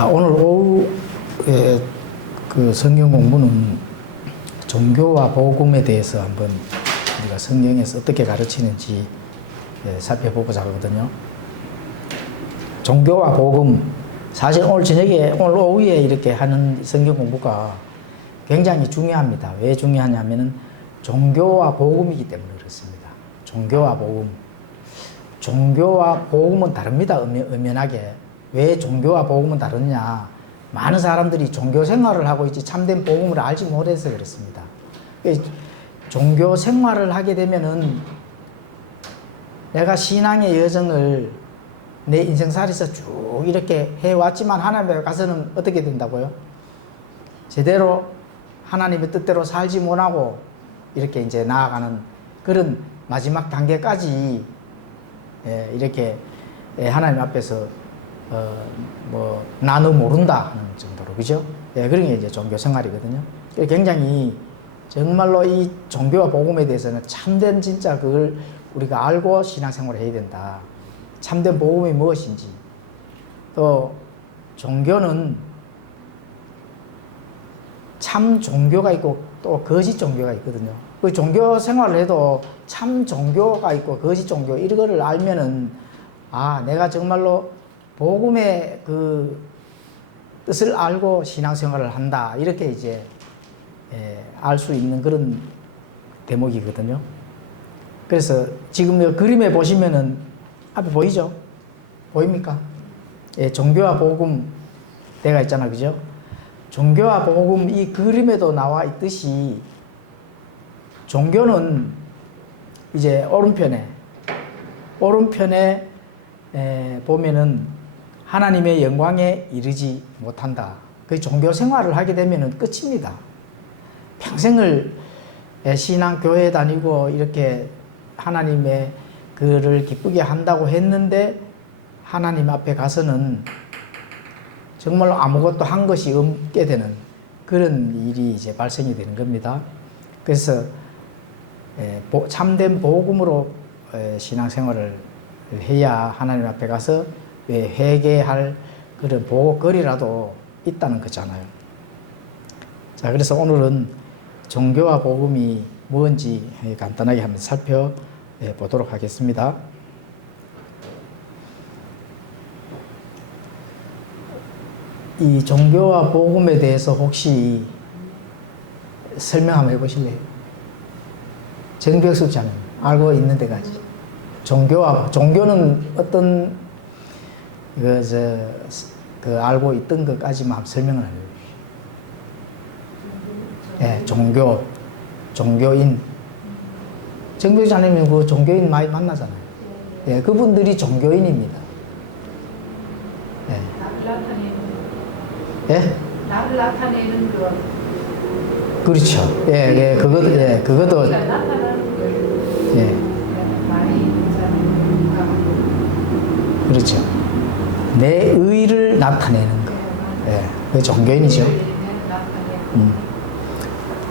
자, 오늘 오후에 그 성경 공부는 종교와 복음에 대해서 한번 우리가 성경에서 어떻게 가르치는지 살펴보고자 하거든요. 종교와 복음, 사실 오늘 저녁에, 오늘 오후에 이렇게 하는 성경 공부가 굉장히 중요합니다. 왜 중요하냐면은 종교와 복음이기 때문에 그렇습니다. 종교와 복음. 종교와 복음은 다릅니다. 엄연하게. 왜 종교와 복음은 다르냐? 많은 사람들이 종교 생활을 하고 있지 참된 복음을 알지 못해서 그렇습니다. 종교 생활을 하게 되면은 내가 신앙의 여정을 내 인생살이에서 쭉 이렇게 해왔지만 하나님 앞에 가서는 어떻게 된다고요? 제대로 하나님의 뜻대로 살지 못하고 이렇게 이제 나아가는 그런 마지막 단계까지 이렇게 하나님 앞에서 나는 모른다 하는 정도로, 그죠? 그런 게 이제 종교 생활이거든요. 굉장히 정말로 이 종교와 복음에 대해서는 참된 진짜 그걸 우리가 알고 신앙생활을 해야 된다. 참된 복음이 무엇인지. 또 종교는 참 종교가 있고 또 거짓 종교가 있거든요. 그 종교 생활을 해도 참 종교가 있고 거짓 종교 이거를 알면은 내가 정말로 복음의 그 뜻을 알고 신앙생활을 한다 이렇게 이제 알 수 있는 그런 대목이거든요. 그래서 지금 이 그림에 보시면은 앞에 보이죠? 보입니까? 종교와 복음 대가 있잖아, 그죠? 종교와 복음 이 그림에도 나와 있듯이 종교는 이제 오른편에 보면은 하나님의 영광에 이르지 못한다. 그 종교 생활을 하게 되면은 끝입니다. 평생을 신앙 교회 다니고 이렇게 하나님의 그를 기쁘게 한다고 했는데 하나님 앞에 가서는 정말로 아무것도 한 것이 없게 되는 그런 일이 이제 발생이 되는 겁니다. 그래서 참된 복음으로 신앙생활을 해야 하나님 앞에 가서 회개할 그런 보고거리라도 있다는 거잖아요. 자, 그래서 오늘은 종교와 복음이 뭔지 간단하게 한번 살펴보도록 하겠습니다. 이 종교와 복음에 대해서 혹시 설명 한번 해보실래요? 정벽숙 자는 알고 있는 데까지. 종교는 어떤 알고 있던 것까지만 한번 설명을 해주십시오. 종교인. 정벽자님이 그 종교인 많이 만나잖아요. 그분들이 종교인입니다. 나를 나타내는 것. 그렇죠. 그것도. 그렇죠. 내 의를 나타내는 것. 그게 종교인이죠.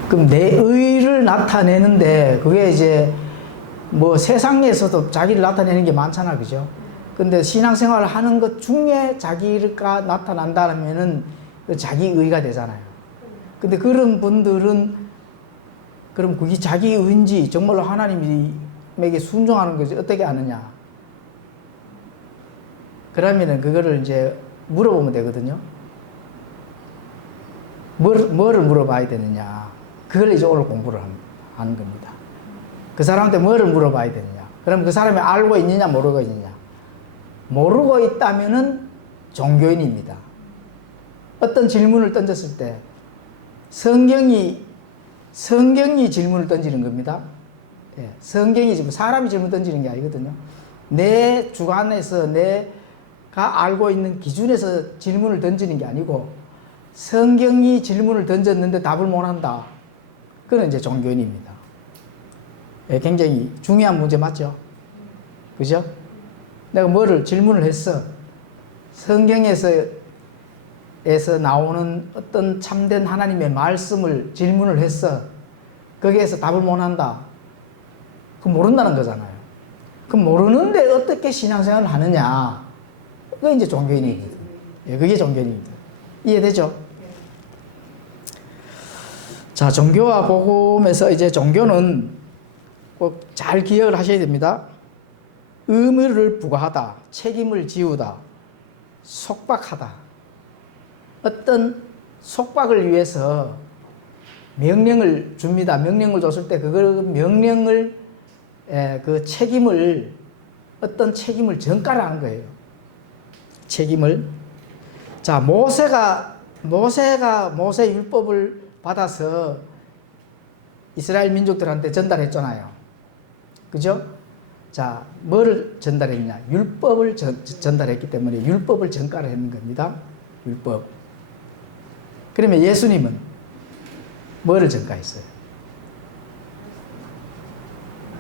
그럼 내 의를 나타내는데 그게 이제 뭐 세상에서도 자기를 나타내는 게 많잖아, 그죠? 근데 신앙생활을 하는 것 중에 자기가 나타난다면은 자기 의가 되잖아요. 근데 그런 분들은 그럼 그게 자기 의인지 정말로 하나님에게 순종하는 것이 어떻게 아느냐? 그러면은 그거를 이제 물어보면 되거든요. 뭐를 물어봐야 되느냐? 그걸 이제 오늘 공부를 하는 겁니다. 그 사람한테 뭐를 물어봐야 되느냐? 그럼 그 사람이 알고 있느냐, 모르고 있느냐? 모르고 있다면은 종교인입니다. 어떤 질문을 던졌을 때 성경이 질문을 던지는 겁니다. 성경이 지금 사람이 질문 던지는 게 아니거든요. 내 주관에서 내가 알고 있는 기준에서 질문을 던지는 게 아니고 성경이 질문을 던졌는데 답을 못한다. 그건 이제 종교인입니다. 굉장히 중요한 문제 맞죠? 그죠? 내가 뭐를 질문을 했어. 성경에서 나오는 어떤 참된 하나님의 말씀을 질문을 했어. 거기에서 답을 못한다. 그럼 모른다는 거잖아요. 그럼 모르는데 어떻게 신앙생활을 하느냐. 그게 이제 종교인이거든. 그게 종교인입니다. 이해되죠? 자, 종교와 복음에서 이제 종교는 꼭 잘 기억을 하셔야 됩니다. 의무를 부과하다, 책임을 지우다, 속박하다. 어떤 속박을 위해서 명령을 줍니다. 명령을 줬을 때 그걸 명령을 그 책임을 어떤 책임을 전가라는 거예요. 책임을. 자, 모세가 모세 율법을 받아서 이스라엘 민족들한테 전달했잖아요. 그죠? 자, 뭐를 전달했냐? 율법을 전달했기 때문에 율법을 전가를 했는 겁니다. 율법. 그러면 예수님은 뭐를 전가했어요?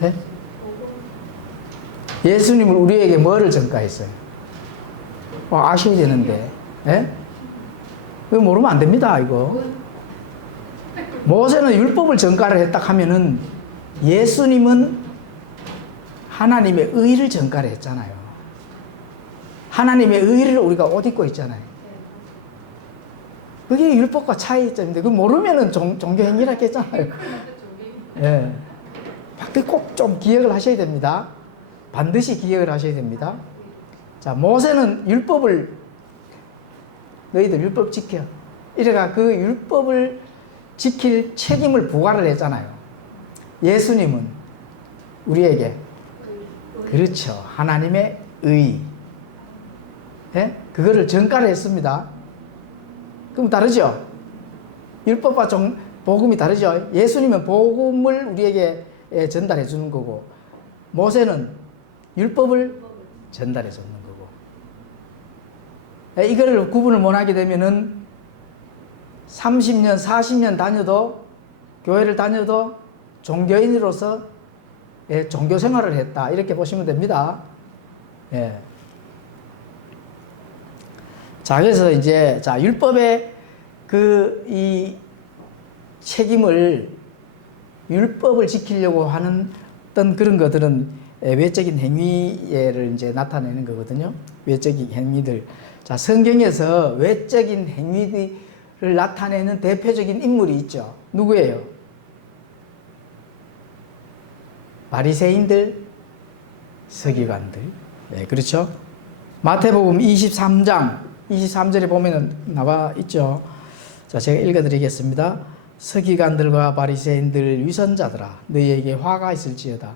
네? 예수님은 우리에게 뭐를 전가했어요? 아셔야 되는데. 네? 이거 모르면 안 됩니다, 이거. 모세는 율법을 전가를 했다 하면은 예수님은 하나님의 의를 전가를 했잖아요. 하나님의 의를 우리가 옷 입고 있잖아요. 그게 율법과 차이점인데, 그 모르면은 종교행위라 했잖아요. 예. 꼭 좀 기억을 하셔야 됩니다. 반드시 기억을 하셔야 됩니다. 자, 모세는 율법을, 너희들 율법 지켜. 이래가 그 율법을 지킬 책임을 부과를 했잖아요. 예수님은 우리에게, 그렇죠, 하나님의 의, 예? 그거를 전가를 했습니다. 그럼 다르죠? 율법과 복음이 다르죠? 예수님은 복음을 우리에게 전달해 주는 거고, 모세는 율법을 전달해 주는 거고. 이거를 구분을 못 하게 되면은 30년, 40년 다녀도, 교회를 다녀도 종교인으로서 종교 생활을 했다, 이렇게 보시면 됩니다. 예. 자, 그래서 이제, 자, 율법의 이 책임을, 율법을 지키려고 하는 어떤 그런 것들은 외적인 행위를 이제 나타내는 거거든요. 외적인 행위들. 자, 성경에서 외적인 행위들을 나타내는 대표적인 인물이 있죠. 누구예요? 바리새인들, 서기관들. 네, 그렇죠. 마태복음 23장 23절에 보면 나와 있죠. 자, 제가 읽어드리겠습니다. 서기관들과 바리새인들, 위선자들아, 너희에게 화가 있을지어다.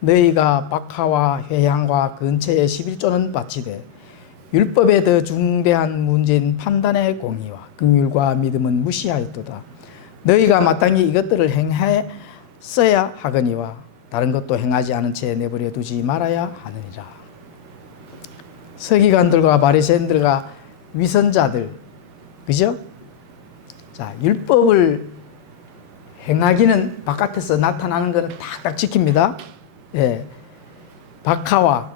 너희가 박하와 회향과 근처에 11조는 바치되 율법에 더 중대한 문제인 판단의 공의와 긍휼과 믿음은 무시하였도다. 너희가 마땅히 이것들을 행했어야 하거니와 다른 것도 행하지 않은 채 내버려 두지 말아야 하느니라. 서기관들과 바리새인들과 위선자들, 그죠? 자, 율법을 행하기는 바깥에서 나타나는 것은 딱딱 지킵니다. 예. 박하와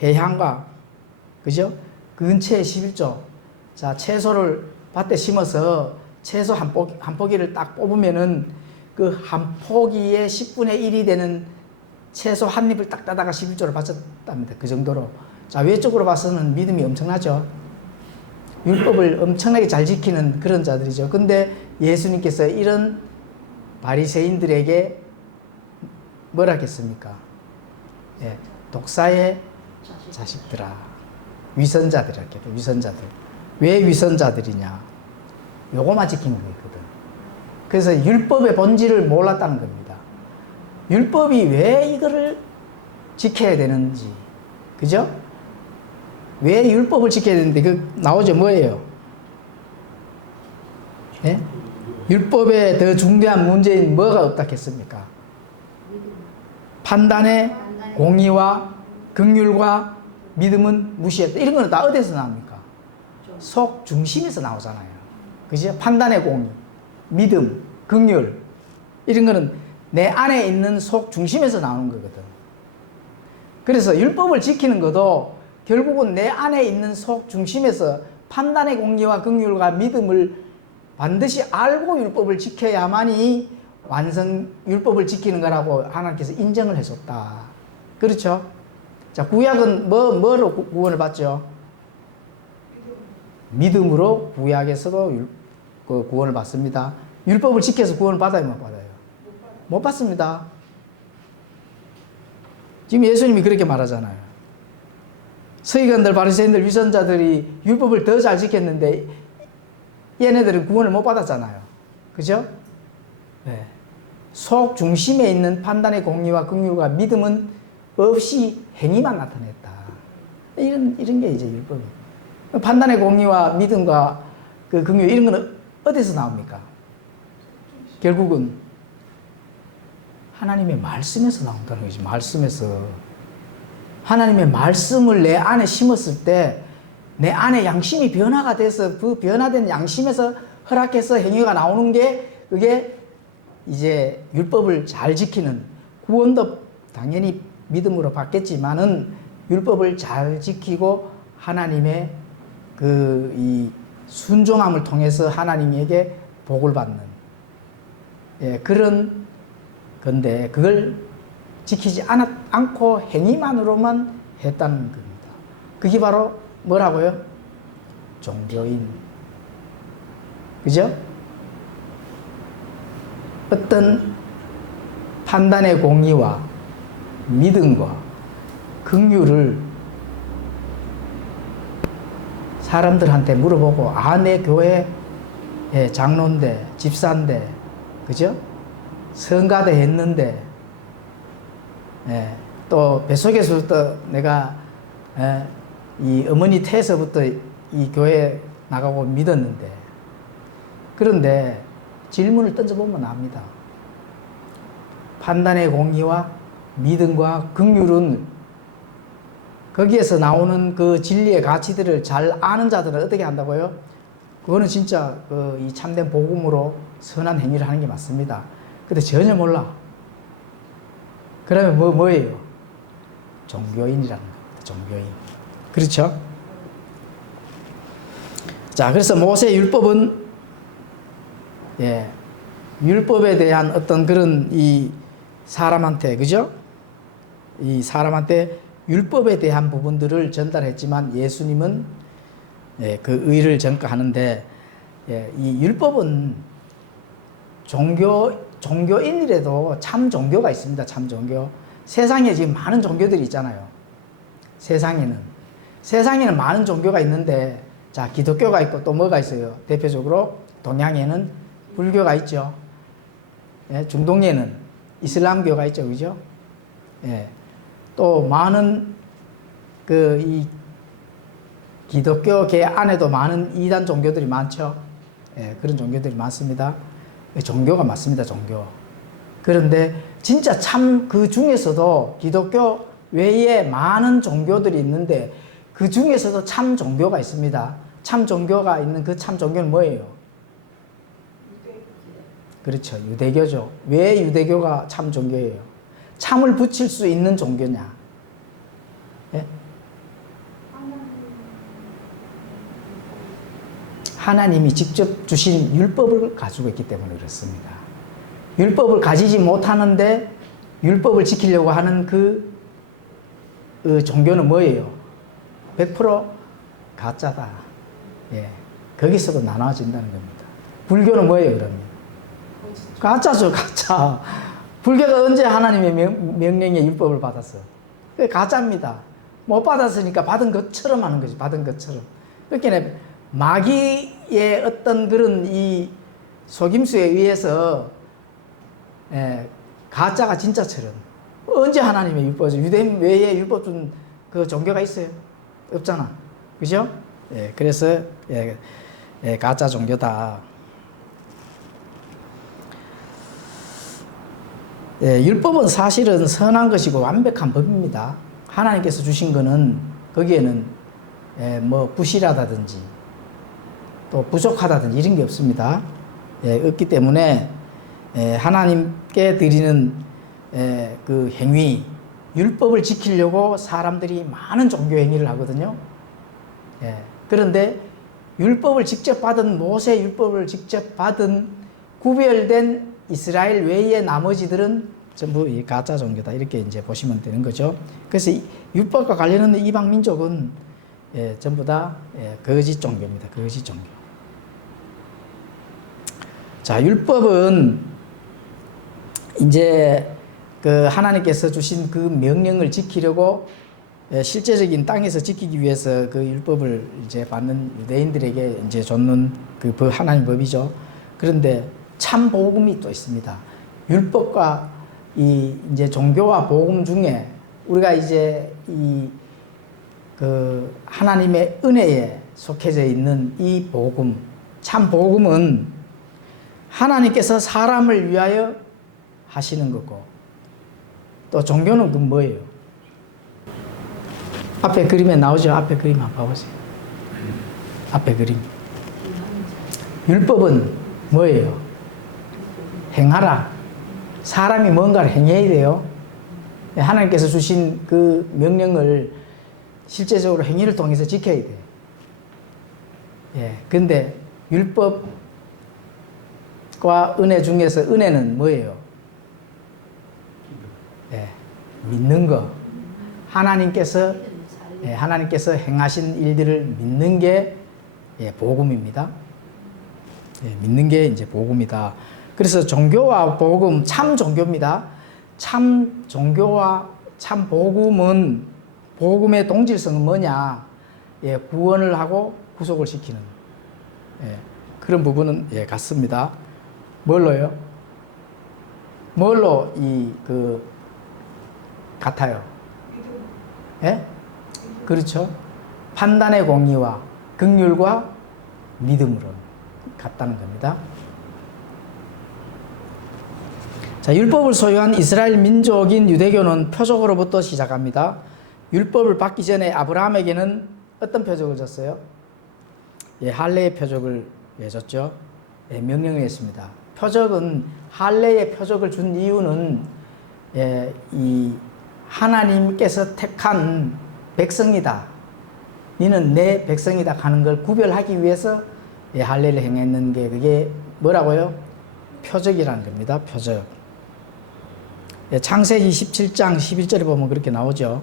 해향과, 그죠? 근처에 11조. 자, 채소를 밭에 심어서 채소 한 포기를 딱 뽑으면은 그 한 포기의 10분의 1이 되는 채소 한 입을 딱 따다가 11조를 바쳤답니다. 그 정도로. 자, 외적으로 봐서는 믿음이 엄청나죠. 율법을 엄청나게 잘 지키는 그런 자들이죠. 근데 예수님께서 이런 바리새인들에게 뭐라 했습니까? 예, 독사의 자식들아, 위선자들이라 했거든. 위선자들. 왜 위선자들이냐? 요거만 지킨 거거든. 그래서 율법의 본질을 몰랐다는 겁니다. 율법이 왜 이거를 지켜야 되는지, 그죠? 왜 율법을 지켜야 되는데, 그 나오죠. 뭐예요? 예? 율법에 더 중대한 문제인 뭐가 없다 했습니까? 판단의 공의와 긍휼과 믿음은 무시했다. 이런 거는 다 어디서 나옵니까? 속 중심에서 나오잖아요. 그죠? 판단의 공의, 믿음, 긍휼, 이런 거는 내 안에 있는 속 중심에서 나오는 거거든. 그래서 율법을 지키는 것도 결국은 내 안에 있는 속 중심에서 판단의 공의와 긍휼과 믿음을 반드시 알고 율법을 지켜야만이 율법을 지키는 거라고 하나님께서 인정을 해줬다. 그렇죠? 자, 구약은 뭐로 구원을 받죠? 믿음으로 구약에서도 그 구원을 받습니다. 율법을 지켜서 구원을 받아요, 못 받아요? 못 받습니다. 지금 예수님이 그렇게 말하잖아요. 서기관들, 바리새인들, 위선자들이 율법을 더 잘 지켰는데 얘네들은 구원을 못 받았잖아요. 그죠? 네. 속 중심에 있는 판단의 공의와 긍휼과 믿음은 없이 행위만 나타냈다. 이런 게 이제 율법이에요. 판단의 공의와 믿음과 그 긍휼 이런 거는 어디서 나옵니까? 결국은 하나님의 말씀에서 나온다는 거지. 말씀에서. 하나님의 말씀을 내 안에 심었을 때 내 안에 양심이 변화가 돼서 그 변화된 양심에서 허락해서 행위가 나오는 게 그게 이제 율법을 잘 지키는, 구원도 당연히 믿음으로 받겠지만은 율법을 잘 지키고 하나님의 그 이 순종함을 통해서 하나님에게 복을 받는, 예, 그런 건데 그걸 지키지 않고 행위만으로만 했다는 겁니다. 그게 바로 뭐라고요? 종교인. 그죠? 어떤 판단의 공의와 믿음과 긍휼을 사람들한테 물어보고, 내 교회 장로인데, 집사인데, 그죠? 성가대 했는데, 또 뱃속에서부터 내가 이 어머니 태에서부터 이 교회 나가고 믿었는데, 그런데 질문을 던져보면 압니다. 판단의 공의와 믿음과 긍휼은 거기에서 나오는 그 진리의 가치들을 잘 아는 자들은 어떻게 한다고요? 그거는 진짜 이 참된 복음으로 선한 행위를 하는 게 맞습니다. 근데 전혀 몰라. 그러면 뭐예요? 종교인이라는 겁니다. 종교인. 그렇죠? 자, 그래서 모세 율법은 율법에 대한 어떤 그런 이 사람한테, 그죠? 이 사람한테 율법에 대한 부분들을 전달했지만 예수님은 그 의를 전가하는데, 이 율법은 종교인이라도 참 종교가 있습니다. 참 종교. 세상에 지금 많은 종교들이 있잖아요. 세상에는 많은 종교가 있는데, 자, 기독교가 있고 또 뭐가 있어요? 대표적으로 동양에는 불교가 있죠. 중동에는 이슬람교가 있죠. 그죠? 또 많은 이 기독교계 안에도 많은 이단 종교들이 많죠. 그런 종교들이 많습니다. 종교가 맞습니다. 종교. 그런데 진짜 참 그 중에서도 기독교 외에 많은 종교들이 있는데 그 중에서도 참 종교가 있습니다. 참 종교가 있는 그 참 종교는 뭐예요? 그렇죠. 유대교죠. 왜 유대교가 참 종교예요? 참을 붙일 수 있는 종교냐? 하나님이 직접 주신 율법을 가지고 있기 때문에 그렇습니다. 율법을 가지지 못하는데 율법을 지키려고 하는 그 종교는 뭐예요? 100% 가짜다. 거기서도 나눠진다는 겁니다. 불교는 뭐예요, 그러면? 가짜죠, 가짜. 불교가 언제 하나님의 명령의 율법을 받았어? 그게 가짜입니다. 못 받았으니까 받은 것처럼 하는 거지, 받은 것처럼. 그렇게 마귀의 어떤 그런 이 속임수에 의해서 가짜가 진짜처럼. 언제 하나님의 율법이죠? 유대인 외에 율법 준 그 종교가 있어요? 없잖아. 그죠? 그래서 가짜 종교다. 율법은 사실은 선한 것이고 완벽한 법입니다. 하나님께서 주신 거는 거기에는 뭐 부실하다든지 또 부족하다든지 이런 게 없습니다. 없기 때문에 하나님께 드리는 그 행위, 율법을 지키려고 사람들이 많은 종교 행위를 하거든요. 그런데 율법을 직접 받은, 모세 율법을 직접 받은 구별된 이스라엘 외의 나머지들은 전부 이 가짜 종교다. 이렇게 이제 보시면 되는 거죠. 그래서 율법과 관련된 이방 민족은 전부 다 거짓 종교입니다. 거짓 종교. 자, 율법은 이제 그 하나님께서 주신 그 명령을 지키려고 실제적인 땅에서 지키기 위해서 그 율법을 이제 받는 유대인들에게 이제 줬는 그 하나님 법이죠. 그런데 참 복음이 또 있습니다. 율법과 이 이제 종교와 복음 중에 우리가 이제 이 그 하나님의 은혜에 속해져 있는 이 복음, 참 복음은 하나님께서 사람을 위하여 하시는 거고, 또 종교는 그 뭐예요? 앞에 그림에 나오죠? 앞에 그림 한번 봐보세요. 앞에 그림. 율법은 뭐예요? 행하라. 사람이 뭔가를 행해야 돼요. 하나님께서 주신 그 명령을 실제적으로 행위를 통해서 지켜야 돼요. 근데 율법과 은혜 중에서 은혜는 뭐예요? 믿는 거. 하나님께서 행하신 일들을 믿는 게 복음입니다. 믿는 게 이제 복음이다. 그래서 종교와 복음, 참 종교입니다. 참 종교와 참 복음은 복음의 동질성은 뭐냐? 구원을 하고 구속을 시키는 그런 부분은 같습니다. 뭘로요? 뭘로 같아요? 그렇죠. 판단의 공의와 긍휼과 믿음으로 같다는 겁니다. 자, 율법을 소유한 이스라엘 민족인 유대교는 표적으로부터 시작합니다. 율법을 받기 전에 아브라함에게는 어떤 표적을 줬어요? 할례의 표적을 줬죠. 명령을 했습니다. 표적은 할례의 표적을 준 이유는 이 하나님께서 택한 백성이다. 너는 내 백성이다 하는 걸 구별하기 위해서 할례를 행했는 게 그게 뭐라고요? 표적이라는 겁니다. 표적. 창세기 17장 11절에 보면 그렇게 나오죠.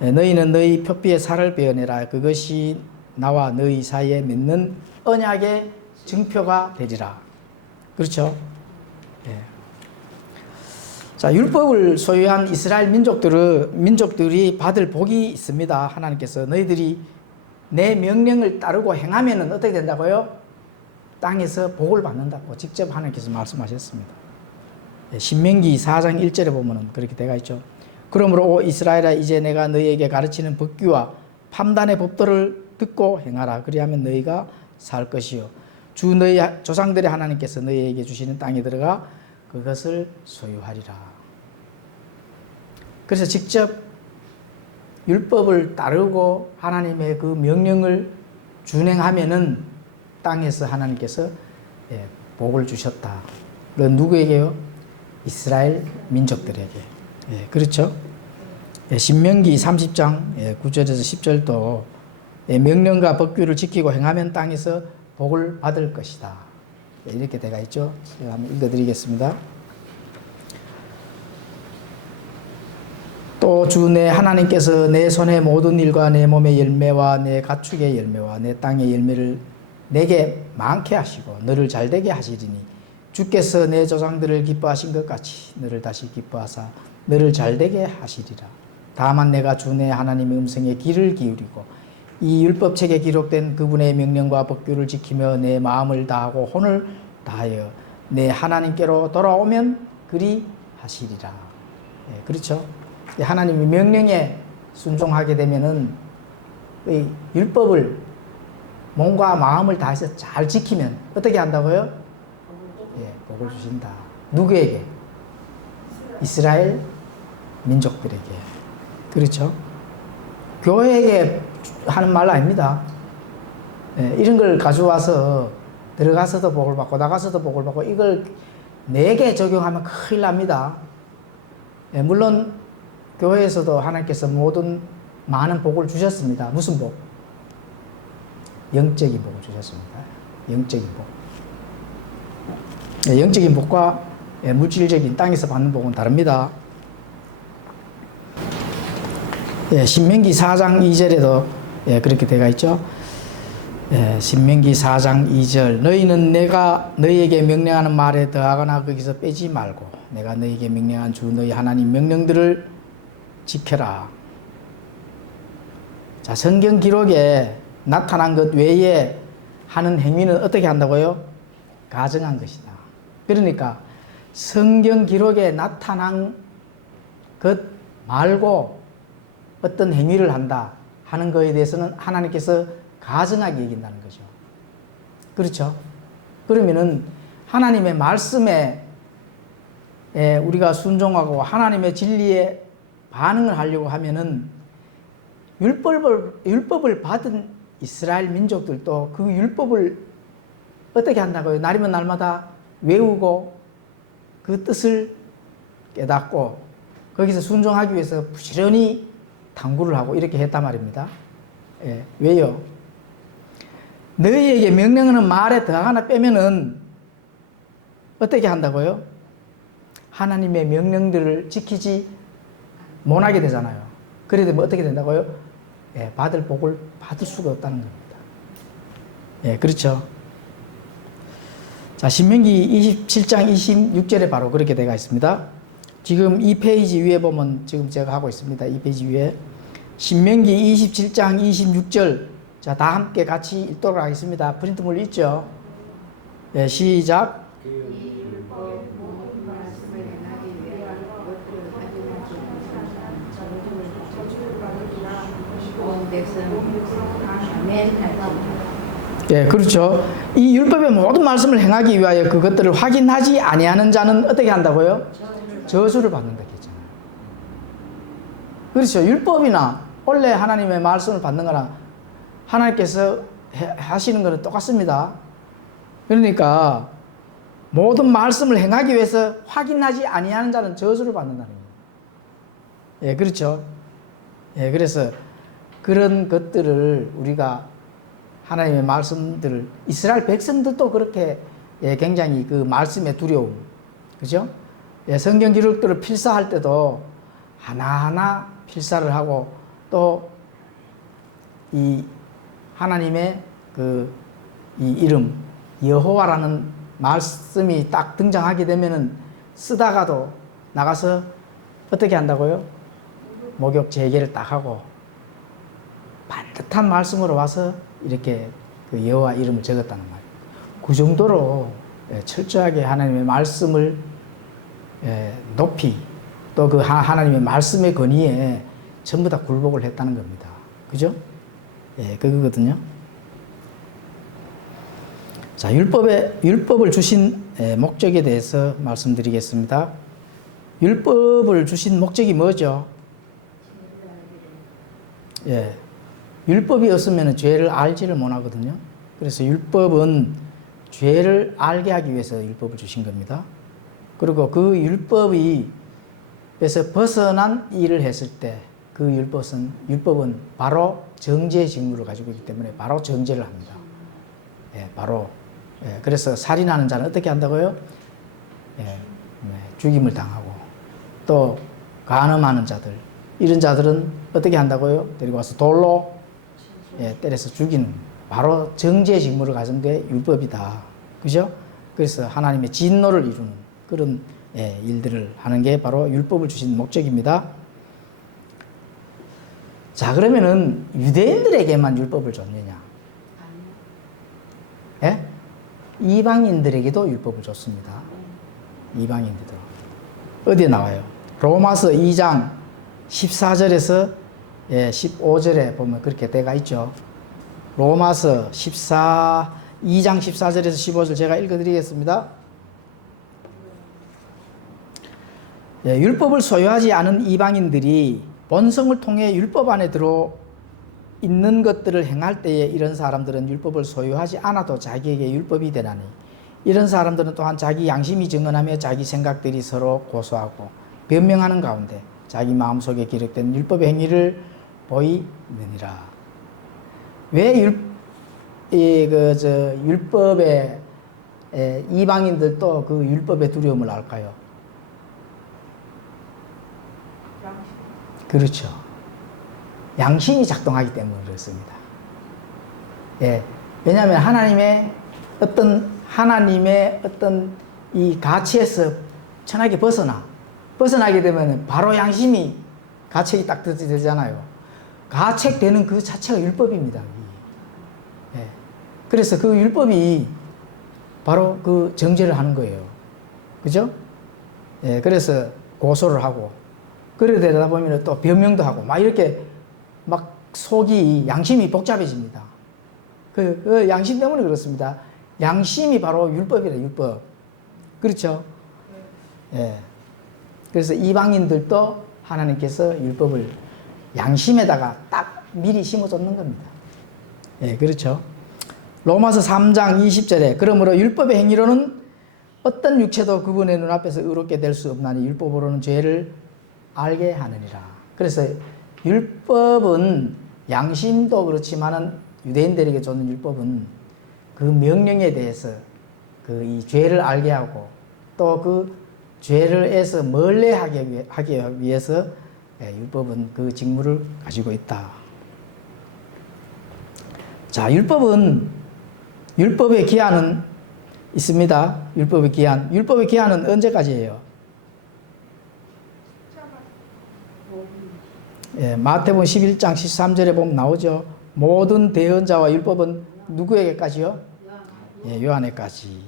너희는 너희 표피의 살을 베어내라. 그것이 나와 너희 사이에 맺는 언약의 증표가 되리라. 그렇죠? 자, 율법을 소유한 이스라엘 민족들이 받을 복이 있습니다. 하나님께서 너희들이 내 명령을 따르고 행하면은 어떻게 된다고요? 땅에서 복을 받는다고 직접 하나님께서 말씀하셨습니다. 신명기 4장 1절에 보면은 그렇게 되어 있죠. 그러므로 오 이스라엘아, 이제 내가 너희에게 가르치는 법규와 판단의 법도를 듣고 행하라. 그리하면 너희가 살 것이요 주 너희 조상들의 하나님께서 너희에게 주시는 땅에 들어가 그것을 소유하리라. 그래서 직접 율법을 따르고 하나님의 그 명령을 준행하면은 땅에서 하나님께서 복을 주셨다. 그건 누구에게요? 이스라엘 민족들에게. 그렇죠? 신명기 30장 9절에서 10절도 명령과 법규를 지키고 행하면 땅에서 복을 받을 것이다. 이렇게 되어 있죠. 제가 한번 읽어드리겠습니다. 또 주 내 하나님께서 내 손의 모든 일과 내 몸의 열매와 내 가축의 열매와 내 땅의 열매를 내게 많게 하시고 너를 잘되게 하시리니 주께서 내 조상들을 기뻐하신 것 같이 너를 다시 기뻐하사 너를 잘되게 하시리라. 다만 내가 주 내 하나님의 음성에 귀를 기울이고 이 율법책에 기록된 그분의 명령과 법규를 지키며 내 마음을 다하고 혼을 다하여 내 하나님께로 돌아오면 그리 하시리라. 그렇죠? 하나님의 명령에 순종하게 되면은 이 율법을 몸과 마음을 다해서 잘 지키면 어떻게 한다고요? 복을 주신다. 누구에게? 이스라엘 민족들에게. 그렇죠? 교회에게 하는 말 아닙니다. 이런 걸 가져와서 들어가서도 복을 받고 나가서도 복을 받고 이걸 내게 적용하면 큰일 납니다. 물론 교회에서도 하나님께서 모든 많은 복을 주셨습니다. 무슨 복? 영적인 복을 주셨습니다. 영적인 복. 영적인 복과 물질적인 땅에서 받는 복은 다릅니다. 신명기 4장 2절에도 예, 그렇게 되어 있죠. 예, 신명기 4장 2절 너희는 내가 너희에게 명령하는 말에 더하거나 거기서 빼지 말고 내가 너희에게 명령한 주 너희 하나님 명령들을 지켜라. 자, 성경 기록에 나타난 것 외에 하는 행위는 어떻게 한다고요? 가정한 것이다. 그러니까 성경 기록에 나타난 것 말고 어떤 행위를 한다 하는 것에 대해서는 하나님께서 가정하게 여긴다는 거죠. 그렇죠? 그러면은 하나님의 말씀에 우리가 순종하고 하나님의 진리에 반응을 하려고 하면은 율법을 받은 이스라엘 민족들도 그 율법을 어떻게 한다고요? 날이면 날마다 외우고 그 뜻을 깨닫고 거기서 순종하기 위해서 부지런히 탐구를 하고 이렇게 했단 말입니다. 예, 왜요? 너희에게 명령하는 말에 더 하나 빼면은 어떻게 한다고요? 하나님의 명령들을 지키지 못하게 되잖아요. 그래 되면 어떻게 된다고요? 예, 받을 복을 받을 수가 없다는 겁니다. 예, 그렇죠. 자, 신명기 27장 26절에 바로 그렇게 되어 있습니다. 지금 이 페이지 위에 보면 지금 제가 하고 있습니다. 이 페이지 위에 신명기 27장 26절 자, 다 함께 같이 읽도록 하겠습니다. 프린트물 있죠? 예, 시작. 예, 그렇죠. 이 율법의 모든 말씀을 행하기 위하여 그것들을 확인하지 아니하는 자는 어떻게 한다고요? 저주를 받는다 했잖아요. 그렇죠. 율법이나 원래 하나님의 말씀을 받는 거랑 하나님께서 하시는 것은 똑같습니다. 그러니까 모든 말씀을 행하기 위해서 확인하지 아니하는 자는 저주를 받는다는 거예요. 예, 그렇죠. 예, 그래서 그런 것들을 우리가 하나님의 말씀들을 이스라엘 백성들도 그렇게 예, 굉장히 그 말씀의 두려움, 그죠? 예, 성경 기록들을 필사할 때도 하나하나 필사를 하고 또 이 하나님의 그 이 이름 여호와라는 말씀이 딱 등장하게 되면은 쓰다가도 나가서 어떻게 한다고요? 목욕 재개를 딱 하고 반듯한 말씀으로 와서 이렇게 그 여호와 이름을 적었다는 말이에요. 그 정도로 철저하게 하나님의 말씀을 높이 또 그 하나님의 말씀의 권위에 전부 다 굴복을 했다는 겁니다. 그죠? 예, 그거거든요. 자, 율법을 주신 목적에 대해서 말씀드리겠습니다. 율법을 주신 목적이 뭐죠? 예. 율법이 없으면 죄를 알지를 못하거든요. 그래서 율법은 죄를 알게 하기 위해서 율법을 주신 겁니다. 그리고 그 율법에서 벗어난 일을 했을 때 그 율법은 바로 정죄의 직무를 가지고 있기 때문에 바로 정죄를 합니다. 예, 바로. 예, 그래서 살인하는 자는 어떻게 한다고요? 예, 죽임을 당하고 또 간음하는 자들 이런 자들은 어떻게 한다고요? 데리고 와서 돌로 때려서 죽이는 바로 정죄의 직무를 가진 게 율법이다. 그죠? 그래서 하나님의 진노를 이루는 그런 일들을 하는 게 바로 율법을 주신 목적입니다. 자, 그러면은 유대인들에게만 율법을 줬느냐? 예? 이방인들에게도 율법을 줬습니다. 이방인들도. 어디에 나와요? 로마서 2장 14절에서 15절에 보면 그렇게 때가 있죠. 로마서 2장 14절에서 15절 제가 읽어드리겠습니다. 율법을 소유하지 않은 이방인들이 본성을 통해 율법 안에 들어 있는 것들을 행할 때에 이런 사람들은 율법을 소유하지 않아도 자기에게 율법이 되나니 이런 사람들은 또한 자기 양심이 증언하며 자기 생각들이 서로 고소하고 변명하는 가운데 자기 마음속에 기록된 율법의 행위를 보이느니라. 왜 율법의 이방인들도 그 율법의 두려움을 알까요? 그렇죠. 양심이 작동하기 때문에 그렇습니다. 예. 왜냐하면 하나님의 어떤 이 가치에서 천하게 벗어나게 되면 바로 양심이 가책이 딱 되잖아요. 가책되는 그 자체가 율법입니다. 예. 그래서 그 율법이 바로 그 정죄를 하는 거예요. 그죠? 예. 그래서 고소를 하고, 그러다 보면 또 변명도 하고, 막 이렇게 막 속이, 양심이 복잡해집니다. 그 양심 때문에 그렇습니다. 양심이 바로 율법이라, 율법. 그렇죠? 예. 그래서 이방인들도 하나님께서 율법을 양심에다가 딱 미리 심어줬는 겁니다. 예, 그렇죠. 로마서 3장 20절에 그러므로 율법의 행위로는 어떤 육체도 그분의 눈앞에서 의롭게 될 수 없나니 율법으로는 죄를 알게 하느니라. 그래서 율법은 양심도 그렇지만은 유대인들에게 줬는 율법은 그 명령에 대해서 그 이 죄를 알게 하고 또 그 죄를 해서 멀리하기 위해서 율법은 그 직무를 가지고 있다. 자, 율법의 기한은 있습니다. 율법의 기한은 언제까지예요? 예, 마태복음 11장 13절에 보면 나오죠. 모든 대언자와 율법은 누구에게까지요? 예, 요한에까지.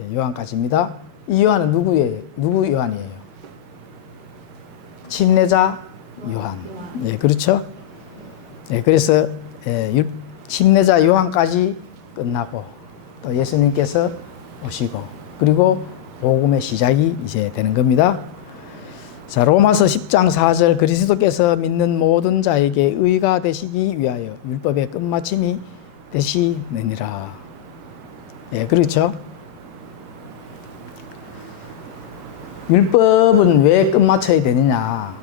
예, 요한까지입니다. 이 요한은 누구 요한이에요? 침례자 요한. 예, 그렇죠? 예, 그래서 침례자 요한까지 끝나고 또 예수님께서 오시고 그리고 복음의 시작이 이제 되는 겁니다. 자, 로마서 10장 4절 그리스도께서 믿는 모든 자에게 의가 되시기 위하여 율법의 끝마침이 되시느니라. 예, 그렇죠? 율법은 왜 끝마쳐야 되느냐?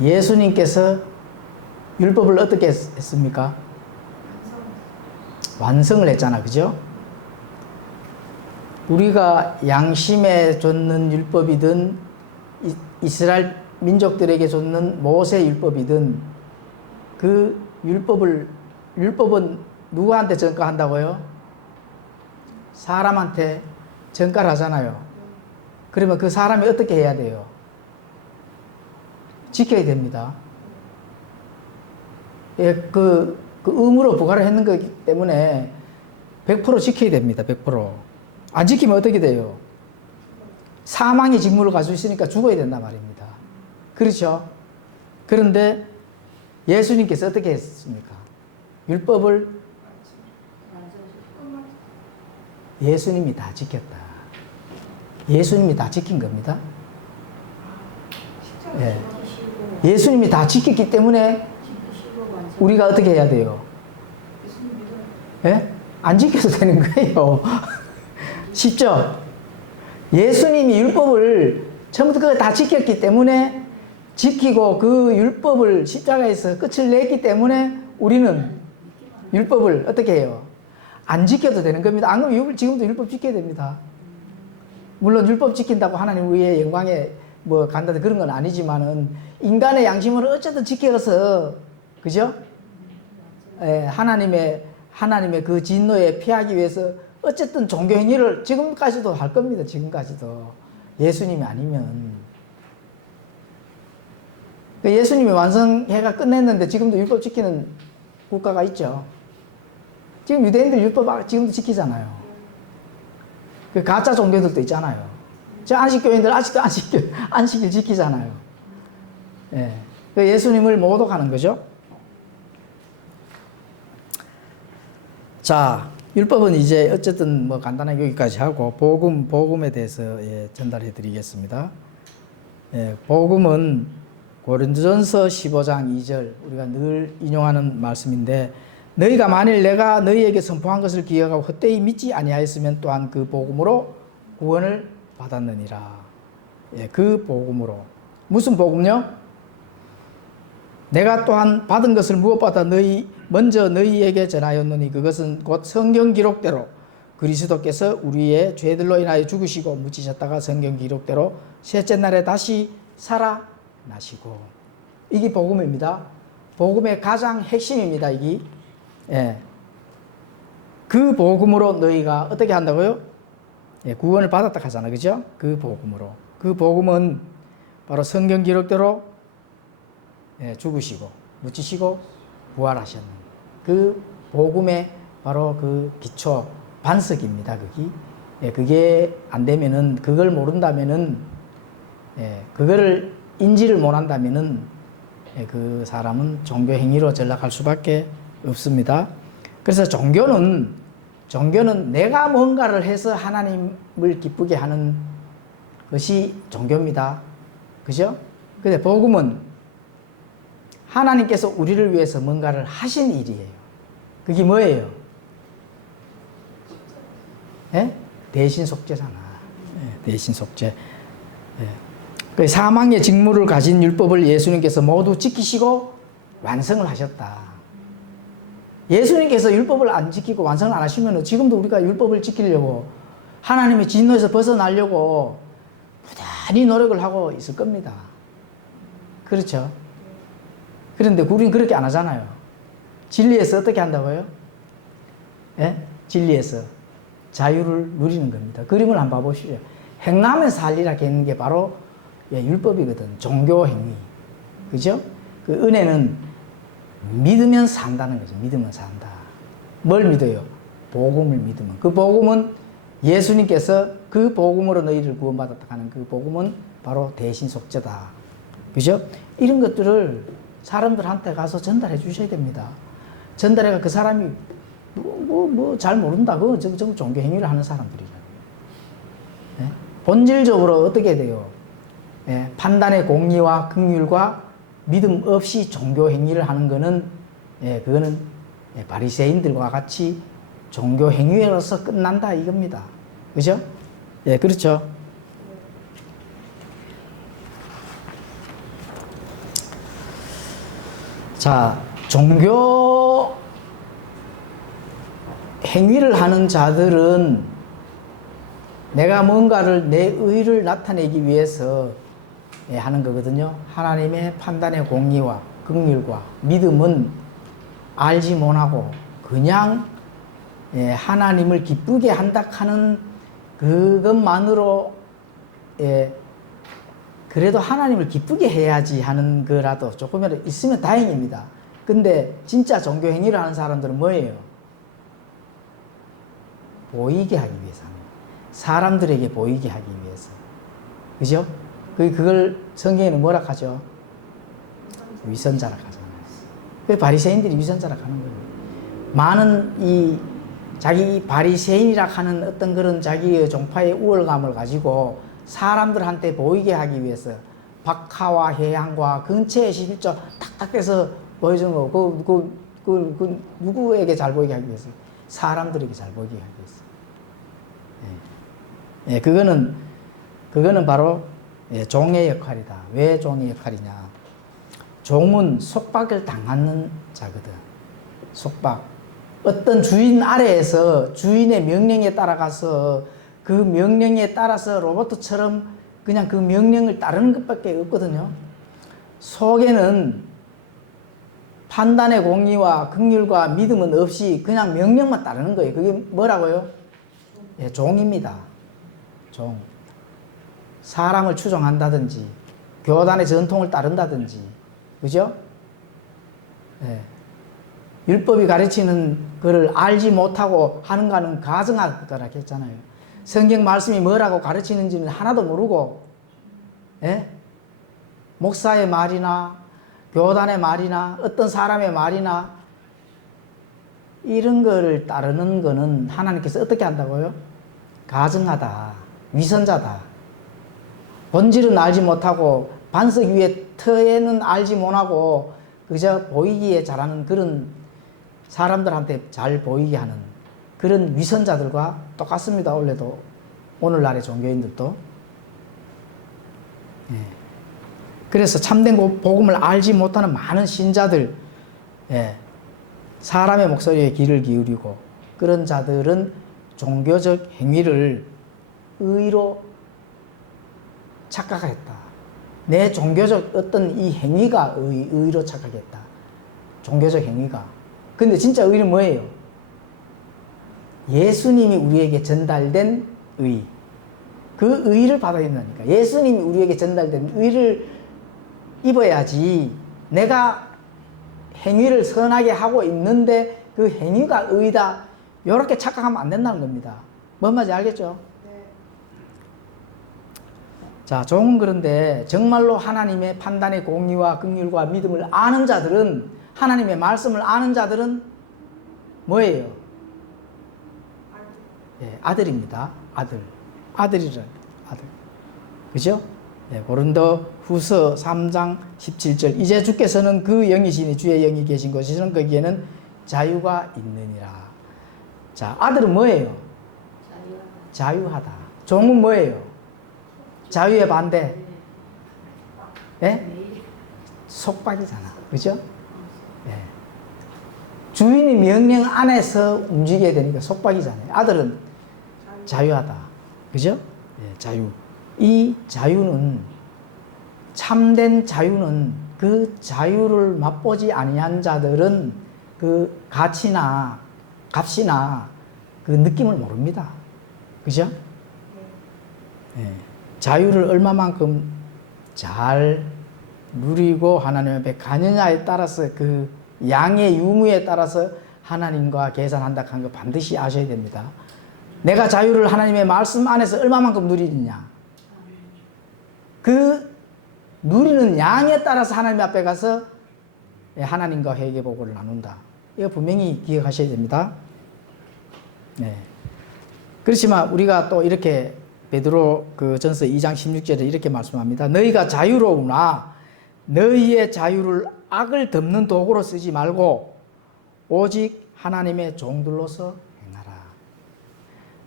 예수님께서 율법을 어떻게 했습니까? 완성을 했잖아, 그죠? 우리가 양심에 줬는 율법이든 이스라엘 민족들에게 줬는 모세 율법이든 그 율법은 누구한테 전가한다고요? 사람한테 전가를 하잖아요. 그러면 그 사람이 어떻게 해야 돼요? 지켜야 됩니다. 예, 그 의무로 부과를 했는 거기 때문에 100% 지켜야 됩니다. 100%. 안 지키면 어떻게 돼요? 사망의 직무를 가지고 있으니까 죽어야 된단 말입니다. 그렇죠? 그런데 예수님께서 어떻게 했습니까? 율법을 예수님이 다 지켰다. 예수님이 다 지킨 겁니다. 예. 예수님이 다 지켰기 때문에 우리가 어떻게 해야 돼요? 예? 안 지켜도 되는 거예요. 쉽죠? 예수님이 율법을 처음부터 다 지켰기 때문에 지키고 그 율법을 십자가에서 끝을 냈기 때문에 우리는 율법을 어떻게 해요? 안 지켜도 되는 겁니다. 안 그러면 지금도 율법 지켜야 됩니다. 물론 율법 지킨다고 하나님 위에 영광에 뭐 간다든 그런 건 아니지만은 인간의 양심을 어쨌든 지켜서 그죠? 예, 하나님의 그 진노에 피하기 위해서 어쨌든 종교 행위를 지금까지도 할 겁니다. 지금까지도 예수님이 아니면 예수님이 완성해가 끝냈는데 지금도 율법 지키는 국가가 있죠. 지금 유대인들 율법 지금도 지키잖아요. 그 가짜 종교들도 있잖아요. 저 안식교인들 아직도 안식일 지키잖아요. 예. 그 예수님을 모독하는 거죠. 자, 율법은 이제 어쨌든 뭐 간단하게 여기까지 하고 복음에 대해서 전달해 드리겠습니다. 예, 복음은 고린도전서 15장 2절 우리가 늘 인용하는 말씀인데 너희가 만일 내가 너희에게 선포한 것을 기억하고 헛되이 믿지 아니하였으면 또한 그 복음으로 구원을 받았느니라. 예, 그 복음으로. 무슨 복음요? 내가 또한 받은 것을 무엇보다 먼저 너희에게 전하였노니 그것은 곧 성경 기록대로 그리스도께서 우리의 죄들로 인하여 죽으시고 묻히셨다가 성경 기록대로 셋째 날에 다시 살아나시고. 이게 복음입니다. 복음의 가장 핵심입니다. 이게. 예. 그 복음으로 너희가 어떻게 한다고요? 예, 구원을 받았다 하잖아. 그죠? 그 복음으로. 그 복음은 바로 성경 기록대로 예, 죽으시고 묻히시고 부활하셨는 그 복음의 바로 그 기초 반석입니다. 그게. 예, 그게 안 되면은, 그걸 모른다면은, 예, 그거를 인지를 못 한다면은, 예, 그 사람은 종교 행위로 전락할 수밖에 없습니다. 그래서 종교는 내가 뭔가를 해서 하나님을 기쁘게 하는 것이 종교입니다. 그죠? 근데 복음은 하나님께서 우리를 위해서 뭔가를 하신 일이에요. 그게 뭐예요? 예? 대신 속죄잖아. 예, 대신 속죄. 예. 그 사망의 직무를 가진 율법을 예수님께서 모두 지키시고 완성을 하셨다. 예수님께서 율법을 안 지키고 완성을 안 하시면 지금도 우리가 율법을 지키려고 하나님의 진노에서 벗어나려고 부단히 노력을 하고 있을 겁니다. 그렇죠? 그런데 우리는 그렇게 안 하잖아요. 진리에서 어떻게 한다고요? 예? 진리에서 자유를 누리는 겁니다. 그림을 한번 봐보시죠. 행함에서 살리라 하는 게 바로 예, 율법이거든. 종교 행위. 그죠? 그 은혜는 믿으면 산다는 거죠. 믿으면 산다. 뭘 믿어요? 복음을 믿으면. 그 복음은 예수님께서 그 복음으로 너희를 구원받았다 하는 그 복음은 바로 대신 속죄다. 그죠? 이런 것들을 사람들한테 가서 전달해 주셔야 됩니다. 전달해가 그 사람이 잘 모른다. 그거 종교 행위를 하는 사람들이죠. 네? 본질적으로 어떻게 돼요? 예, 판단의 공의와 긍휼과 믿음 없이 종교 행위를 하는 거는 예, 그거는 예, 바리새인들과 같이 종교 행위로서 끝난다 이겁니다. 그죠? 예, 그렇죠. 자, 종교 행위를 하는 자들은 내가 뭔가를 내 의를 나타내기 위해서 하는 거거든요. 하나님의 판단의 공의와 긍휼과 믿음은 알지 못하고 그냥 하나님을 기쁘게 한다 하는 그것만으로 그래도 하나님을 기쁘게 해야지 하는 거라도 조금이라도 있으면 다행입니다. 근데 진짜 종교 행위를 하는 사람들은 뭐예요? 보이게 하기 위해서 하는 거예요. 사람들에게 보이게 하기 위해서. 그죠? 그걸 성경에는 뭐라 하죠? 위선자라 하잖아요. 그 바리새인들이 위선자라 하는 거예요. 많은 자기 바리새인이라 하는 어떤 그런 자기의 종파의 우월감을 가지고 사람들한테 보이게 하기 위해서 박하와 해양과 근처의 11조 탁탁 해서 보여주는 거. 그 누구에게 잘 보이게 하기 위해서? 사람들에게 잘 보이게 하기 위해서. 예, 그거는 바로 종의 역할이다. 왜 종의 역할이냐? 종은 속박을 당하는 자거든. 속박. 어떤 주인 아래에서 주인의 명령에 따라가서 그 명령에 따라서 로봇처럼 그냥 그 명령을 따르는 것밖에 없거든요. 속에는 판단의 공의와 긍휼과 믿음은 없이 그냥 명령만 따르는 거예요. 그게 뭐라고요? 예, 종입니다. 종. 사람을 추종한다든지 교단의 전통을 따른다든지 그죠? 예. 율법이 가르치는 것을 알지 못하고 하는가는 가증하더라 했잖아요. 성경 말씀이 뭐라고 가르치는지는 하나도 모르고 예? 목사의 말이나 교단의 말이나 어떤 사람의 말이나 이런 거를 따르는 거는 하나님께서 어떻게 한다고요? 가증하다. 위선자다. 본질은 알지 못하고 반석 위에 터에는 알지 못하고 그저 보이기에 잘하는 그런 사람들한테 잘 보이게 하는 그런 위선자들과 똑같습니다. 원래도 오늘날의 종교인들도. 예. 그래서 참된 복음을 알지 못하는 많은 신자들, 사람의 목소리에 귀를 기울이고 그런 자들은 종교적 행위를 의로 착각을 했다. 내 종교적 어떤 이 행위가 의로 착각했다. 종교적 행위가. 근데 진짜 의는 뭐예요? 예수님이 우리에게 전달된 의. 그 의를 받아야 된다니까. 예수님이 우리에게 전달된 의를 입어야지 내가 행위를 선하게 하고 있는데 그 행위가 의다. 이렇게 착각하면 안 된다는 겁니다. 뭔 말인지 알겠죠? 네. 자, 종은 그런데 정말로 하나님의 판단의 공의와 긍휼과 믿음을 아는 자들은, 하나님의 말씀을 아는 자들은 뭐예요? 예, 아들입니다. 아들. 아들이란 아들. 그죠? 예, 고린도 후서 3장 17절. 이제 주께서는 그 영이시니 주의 영이 계신 곳에서는 거기에는 자유가 있느니라. 자, 아들은 뭐예요? 자유하다. 종은 뭐예요? 자유의 반대. 예? 속박이잖아. 그죠? 예. 주인이 명령 안에서 움직여야 되니까 속박이잖아요. 아들은 자유하다. 그죠? 예, 자유. 이 자유는, 참된 자유는, 그 자유를 맛보지 아니한 자들은 그 가치나 값이나 그 느낌을 모릅니다. 그죠? 예. 자유를 얼마만큼 잘 누리고 하나님 앞에 가느냐에 따라서, 그 양의 유무에 따라서 하나님과 계산한다 하는 거 반드시 아셔야 됩니다. 내가 자유를 하나님의 말씀 안에서 얼마만큼 누리느냐, 그 누리는 양에 따라서 하나님 앞에 가서 하나님과 회개보고를 나눈다. 이거 분명히 기억하셔야 됩니다. 네. 그렇지만 우리가 또 이렇게 베드로 그 전서 2장 16절에 이렇게 말씀합니다. 너희가 자유로우나 너희의 자유를 악을 덮는 도구로 쓰지 말고 오직 하나님의 종들로서 행하라.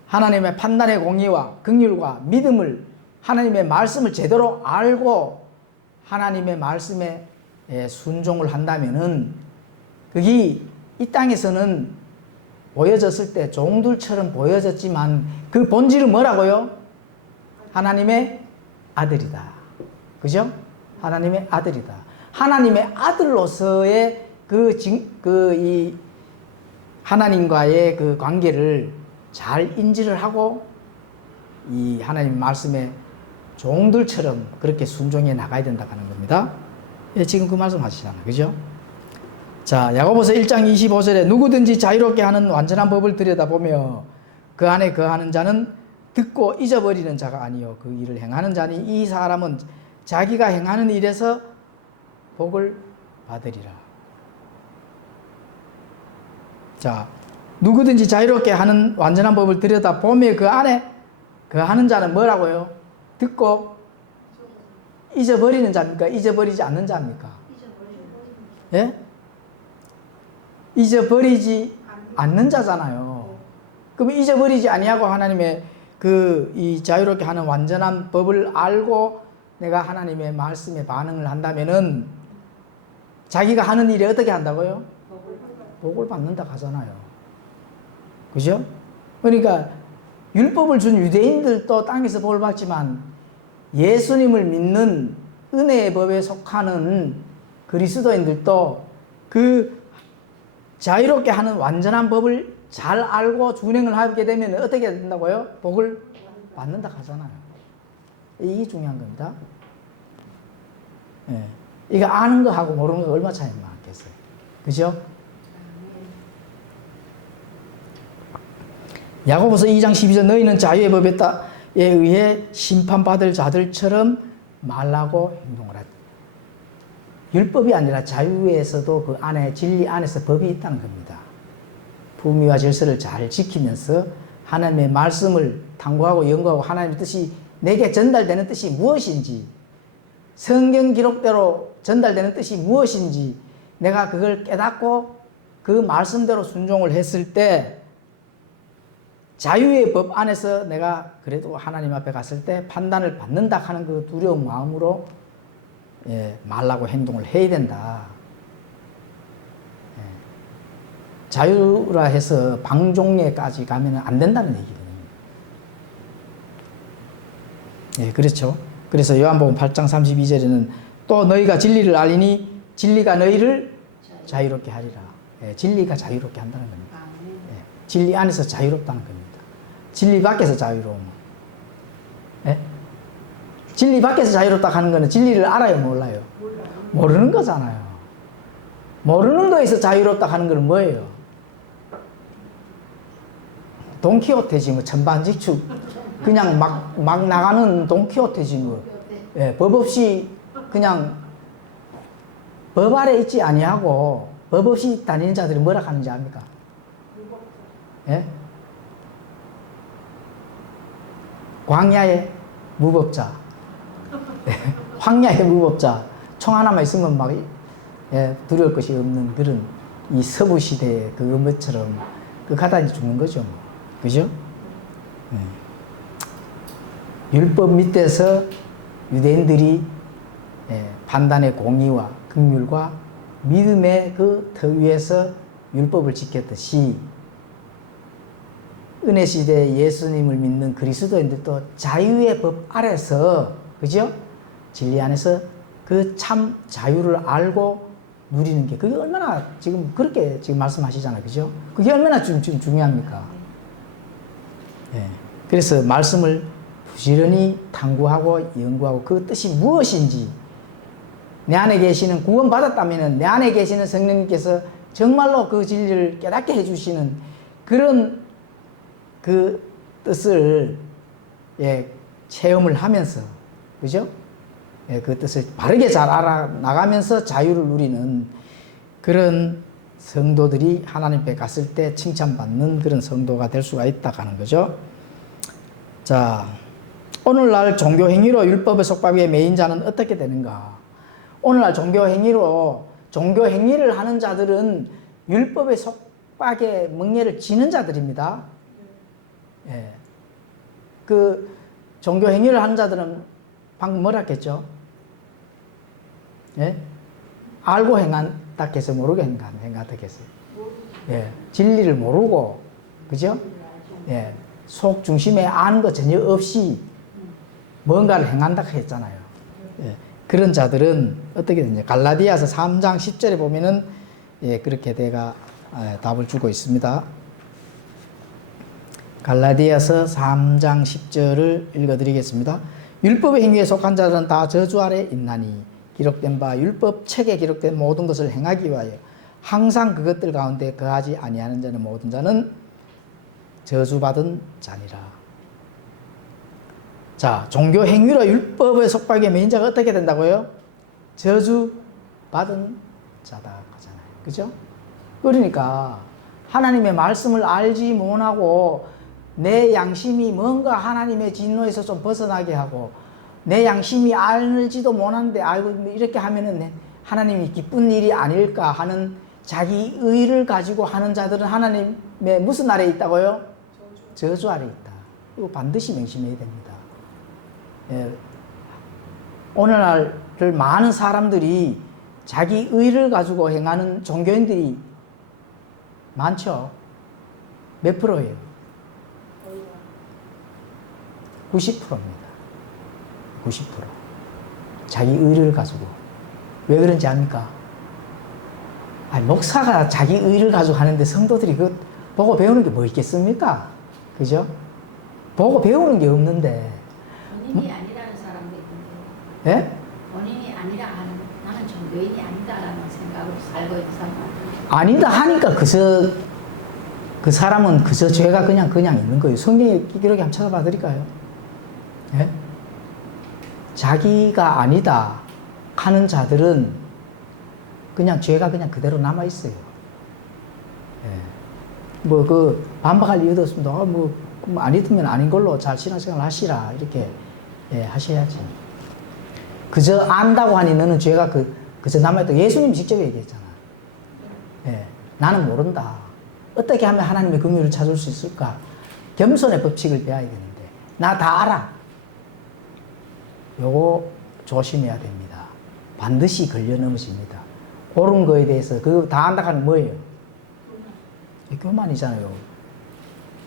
하나님의 판단의 공의와 긍휼과 믿음을, 하나님의 말씀을 제대로 알고 하나님의 말씀에 순종을 한다면은 그게 이 땅에서는 보여졌을 때 종들처럼 보여졌지만 그 본질은 뭐라고요? 하나님의 아들이다. 그죠? 하나님의 아들이다. 하나님의 아들로서의 이 하나님과의 그 관계를 잘 인지를 하고 이 하나님 말씀에 종들처럼 그렇게 순종해 나가야 된다는 겁니다. 예, 지금 그 말씀 하시잖아요. 그죠? 자, 야고보서 1장 25절에 누구든지 자유롭게 하는 완전한 법을 들여다보며 그 안에 거하는 자는 듣고 잊어버리는 자가 아니요 그 일을 행하는 자니 이 사람은 자기가 행하는 일에서 복을 받으리라. 자, 누구든지 자유롭게 하는 완전한 법을 들여다보며 그 안에 거하는 자는 뭐라고요? 듣고 잊어버리는 자입니까? 잊어버리지 않는 자입니까? 예? 잊어버리지 않는 자잖아요. 그럼 잊어버리지 아니하고 하나님의 이 자유롭게 하는 완전한 법을 알고 내가 하나님의 말씀에 반응을 한다면은 자기가 하는 일에 어떻게 한다고요? 복을 받는다 하잖아요. 그죠? 그러니까 율법을 준 유대인들도 땅에서 복을 받지만 예수님을 믿는 은혜의 법에 속하는 그리스도인들도 그 자유롭게 하는 완전한 법을 잘 알고 준행을 하게 되면 어떻게 된다고요? 복을 받는다 하잖아요. 이게 중요한 겁니다. 예. 이거 아는 거하고 모르는 거 얼마 차이 많겠어요. 그죠? 야고보서 2장 12절 너희는 자유의 법에 의해 심판받을 자들처럼 말하고 행동하라. 율법이 아니라 자유에서도 그 안에 진리 안에서 법이 있다는 겁니다. 품위와 질서를 잘 지키면서 하나님의 말씀을 탐구하고 연구하고 하나님의 뜻이 내게 전달되는 뜻이 무엇인지, 성경 기록대로 전달되는 뜻이 무엇인지 내가 그걸 깨닫고 그 말씀대로 순종을 했을 때 자유의 법 안에서 내가 그래도 하나님 앞에 갔을 때 판단을 받는다 하는 그 두려운 마음으로 말하고 행동을 해야 된다. 자유라 해서 방종에까지 가면 안 된다는 얘기거든요. 예, 그렇죠. 그래서 요한복음 8장 32절에는 또 너희가 진리를 알리니 진리가 너희를 자유롭게 하리라. 예, 진리가 자유롭게 한다는 겁니다. 예, 진리 안에서 자유롭다는 겁니다. 진리 밖에서 자유로움. 예? 진리 밖에서 자유롭다 하는 거는 진리를 알아요, 몰라요? 모르는 거잖아요. 모르는 거에서 자유롭다 하는 거는 뭐예요? 돈키호테지 뭐 천반직축 그냥 막 나가는 돈키호테지 뭐. 예, 법 없이 그냥 법 아래 있지 아니하고 법 없이 다니는 자들이 뭐라 하는지 압니까? 예? 광야의 무법자. 황야의 무법자. 총 하나만 있으면 막 두려울 것이 없는 그런 이 서부 시대의 그 것처럼 그 가다니 죽는 거죠. 그죠? 율법 밑에서 유대인들이 판단의 공의와 긍휼과 믿음의 그 터 위에서 율법을 지켰듯이 은혜 시대에 예수님을 믿는 그리스도인들도 자유의 법 아래서, 그죠? 진리 안에서 그 참 자유를 알고 누리는 게 그게 얼마나 지금 그렇게 지금 말씀하시잖아요. 그죠? 그게 얼마나 지금 중요합니까? 예. 그래서 말씀을 부지런히 탐구하고 연구하고 그 뜻이 무엇인지 내 안에 계시는 구원받았다면 내 안에 계시는 성령님께서 정말로 그 진리를 깨닫게 해주시는 그런 그 뜻을 체험을 하면서, 그죠? 그 뜻을 바르게 잘 알아나가면서 자유를 누리는 그런 성도들이 하나님 앞에 갔을 때 칭찬받는 그런 성도가 될 수가 있다 하는 거죠. 자, 오늘날 종교 행위로 율법의 속박에 매인 자는 어떻게 되는가? 오늘날 종교 행위를 하는 자들은 율법의 속박에 멍에를 지는 자들입니다. 예. 그 종교 행위를 하는 자들은 방금 뭐라 했겠죠? 예? 알고 행한다 해서 모르고 행한다 했어요. 예. 진리를 모르고, 그죠? 예. 속 중심에 아는 거 전혀 없이 뭔가를 행한다 했잖아요. 예. 그런 자들은 어떻게 되냐? 갈라디아서 3장 10절에 보면은 그렇게 내가 답을 주고 있습니다. 갈라디아서 3장 10절을 읽어드리겠습니다. 율법의 행위에 속한 자들은 다 저주 아래 있나니 기록된 바 율법 책에 기록된 모든 것을 행하기 위하여 항상 그것들 가운데 거하지 아니하는 자는 모든 자는 저주받은 자니라. 자, 종교 행위로 율법의 속박에 매인 자가 어떻게 된다고요? 저주받은 자다 하잖아요. 그죠? 그러니까 하나님의 말씀을 알지 못하고 내 양심이 뭔가 하나님의 진노에서 좀 벗어나게 하고 내 양심이 알지도 못하는데 아이고 이렇게 하면은 하나님이 기쁜 일이 아닐까 하는 자기 의를 가지고 하는 자들은 하나님의 무슨 아래에 있다고요? 저주 아래에 있다. 이거 반드시 명심해야 됩니다. 예. 오늘날 많은 사람들이 자기 의를 가지고 행하는 종교인들이 많죠. 몇 프로예요? 90%입니다. 90%. 자기 의를 가지고. 왜 그런지 압니까? 아니, 목사가 자기 의를 가지고 하는데 성도들이 그 보고 배우는 게 뭐 있겠습니까? 그죠? 보고 배우는 게 없는데. 본인이 아니라는 사람도 있는데. 예? 본인이 아니라 하는, 나는 종교인이 아니다라는 생각으로 살고 있는 사람. 아니다 하니까 그 사람은 그저 죄가 그냥 있는 거예요. 성경의 기록에 한번 찾아봐 드릴까요? 예? 자기가 아니다 하는 자들은 그냥 죄가 그냥 그대로 남아 있어요. 예. 뭐 반박할 이유도 없습니다. 뭐 아니면 아닌 걸로 잘 신앙생활 하시라 이렇게 하셔야지. 그저 안다고 하니 너는 죄가 그저 남아있다. 예수님 직접 얘기했잖아. 예. 나는 모른다. 어떻게 하면 하나님의 긍휼을 찾을 수 있을까? 겸손의 법칙을 배워야 되는데 나 다 알아. 요거 조심해야 됩니다. 반드시 걸려 넘어집니다. 옳은 거에 대해서 그거 다 안다 하는 뭐예요? 교만이잖아요.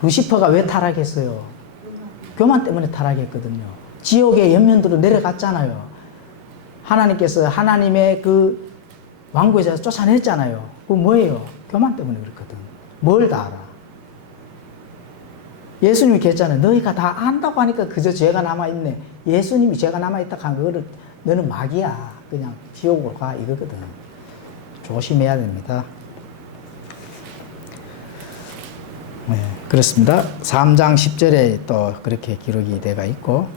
루시퍼가 왜 타락했어요? 교만 때문에 타락했거든요. 지옥의 연면도로 내려갔잖아요. 하나님께서 하나님의 그 왕국에서 쫓아냈잖아요. 그거 뭐예요? 교만 때문에 그렇거든. 뭘 다 알아? 예수님이 그랬잖아요. 너희가 다 안다고 하니까 그저 죄가 남아있네. 예수님이 죄가 남아있다 한 거를 너는 마귀야. 그냥 지옥으로 가 이거거든. 조심해야 됩니다. 네, 그렇습니다. 3장 10절에 또 그렇게 기록이 되어 있고,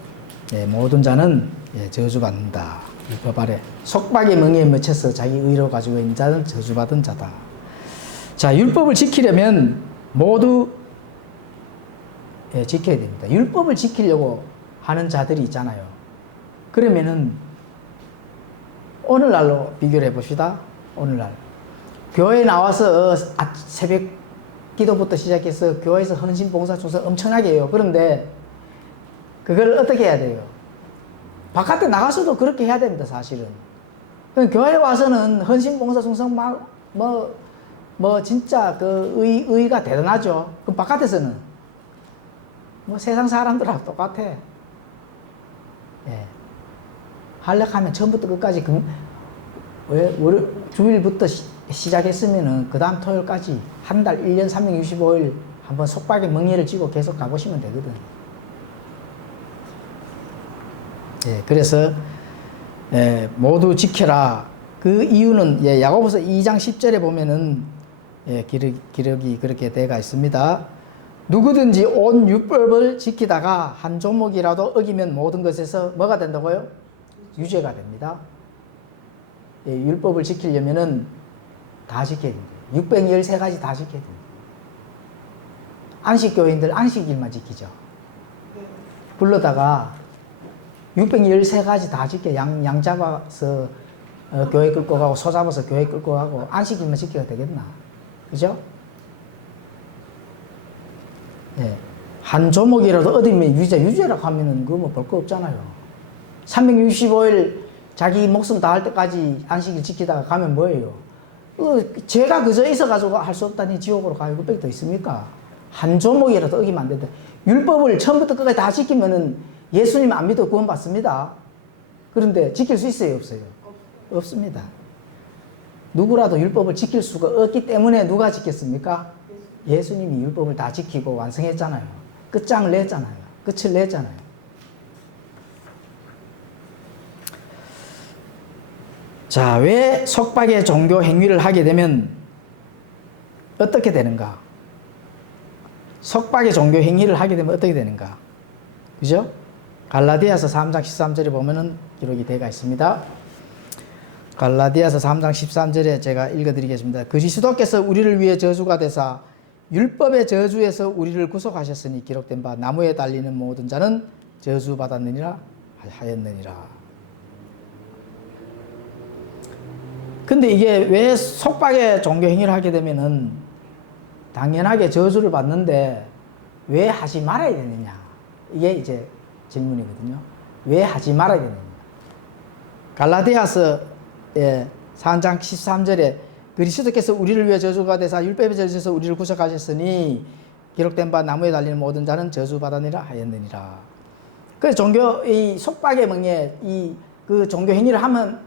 네, 모든 자는 저주받는다. 율법 아래 속박의 멍에에 맺혀서 자기 의로 가지고 있는 자는 저주받은 자다. 자, 율법을 지키려면 모두 지켜야 됩니다. 율법을 지키려고 하는 자들이 있잖아요. 그러면은 오늘날로 비교를 해봅시다. 오늘날 교회에 나와서 새벽 기도부터 시작해서 교회에서 헌신 봉사 충성 엄청나게 해요. 그런데 그걸 어떻게 해야 돼요? 바깥에 나가서도 그렇게 해야 됩니다. 사실은. 교회에 와서는 헌신 봉사 충성 진짜 그 의가 대단하죠. 그럼 바깥에서는 세상 사람들하고 똑같아. 예. 할락하면 처음부터 끝까지 주일부터 시작했으면은 그 다음 토요일까지 한 달 1년 365일 한번 속박의 멍에를 쥐고 계속 가보시면 되거든. 예, 그래서 모두 지켜라. 그 이유는 야고보서 2장 10절에 보면은 기록이 그렇게 되어 있습니다. 누구든지 온 율법을 지키다가 한 조목이라도 어기면 모든 것에서 뭐가 된다고요? 유죄가 됩니다. 율법을 지키려면은 다 지켜야 됩니다. 613가지 다 지켜야 됩니다. 안식교인들 안식일만 지키죠. 불러다가 613가지 다 지켜. 양 잡아서 교회 끌고 가고 소 잡아서 교회 끌고 가고 안식일만 지켜야 되겠나? 그죠? 예. 한 조목이라도 얻으면 유죄라고 하면은 그거 뭐 볼 거 없잖아요. 365일 자기 목숨 다할 때까지 안식일 지키다가 가면 뭐예요? 죄가 그저 있어가지고 할 수 없다니 지옥으로 가요. 그밖에 더 있습니까? 한 조목이라도 어기면 안 된다. 율법을 처음부터 끝까지 다 지키면은 예수님 안 믿어 구원 받습니다. 그런데 지킬 수 있어요? 없어요? 없습니다. 누구라도 율법을 지킬 수가 없기 때문에 누가 지켰습니까? 예수님이 율법을 다 지키고 완성했잖아요. 끝장을 냈잖아요. 끝을 냈잖아요. 자, 왜 속박의 종교 행위를 하게 되면 어떻게 되는가? 속박의 종교 행위를 하게 되면 어떻게 되는가? 그죠? 갈라디아서 3장 13절에 보면은 기록이 되어 있습니다. 갈라디아서 3장 13절에 제가 읽어드리겠습니다. 그리스도께서 우리를 위해 저주가 되사 율법의 저주에서 우리를 구속하셨으니 기록된 바 나무에 달리는 모든 자는 저주받았느니라 하였느니라. 근데 이게 왜 속박의 종교 행위를 하게 되면은 당연하게 저주를 받는데 왜 하지 말아야 되느냐? 이게 이제 질문이거든요. 왜 하지 말아야 되느냐? 갈라디아서 4장 13절에 그리스도께서 우리를 위해 저주가 되사 율법의 저주에서 우리를 구속하셨으니 기록된 바 나무에 달리는 모든 자는 저주받았느니라 하였느니라. 그래서 이 속박의 멍에 그 종교 행위를 하면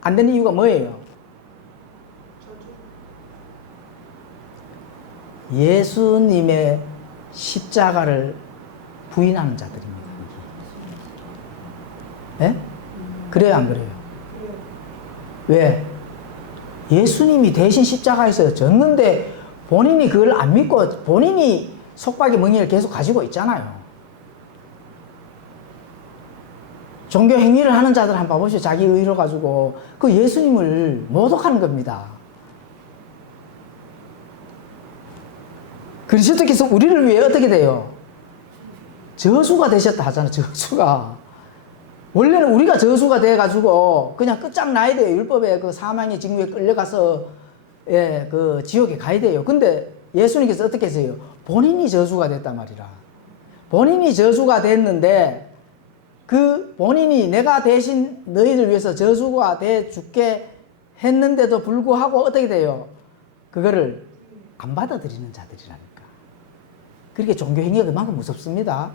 안 되는 이유가 뭐예요? 예수님의 십자가를 부인하는 자들입니다. 예? 그래요, 안 그래요? 왜? 예수님이 대신 십자가에서 졌는데 본인이 그걸 안 믿고 본인이 속박의 멍에를 계속 가지고 있잖아요. 종교 행위를 하는 자들 한번 봐보시죠. 자기 의로 가지고 그 예수님을 모독하는 겁니다. 그리스도께서 우리를 위해 어떻게 돼요? 저주가 되셨다 하잖아요. 저주가. 원래는 우리가 저주가 돼가지고 그냥 끝장나야 돼요. 율법의 그 사망의 징후에 끌려가서 그 지옥에 가야 돼요. 근데 예수님께서 어떻게 했어요? 본인이 저주가 됐단 말이라. 본인이 저주가 됐는데 그 본인이 내가 대신 너희들 위해서 저주가 돼 죽게 했는데도 불구하고 어떻게 돼요? 그거를 안 받아들이는 자들이라니까. 그렇게 종교 행위가 그만큼 무섭습니다.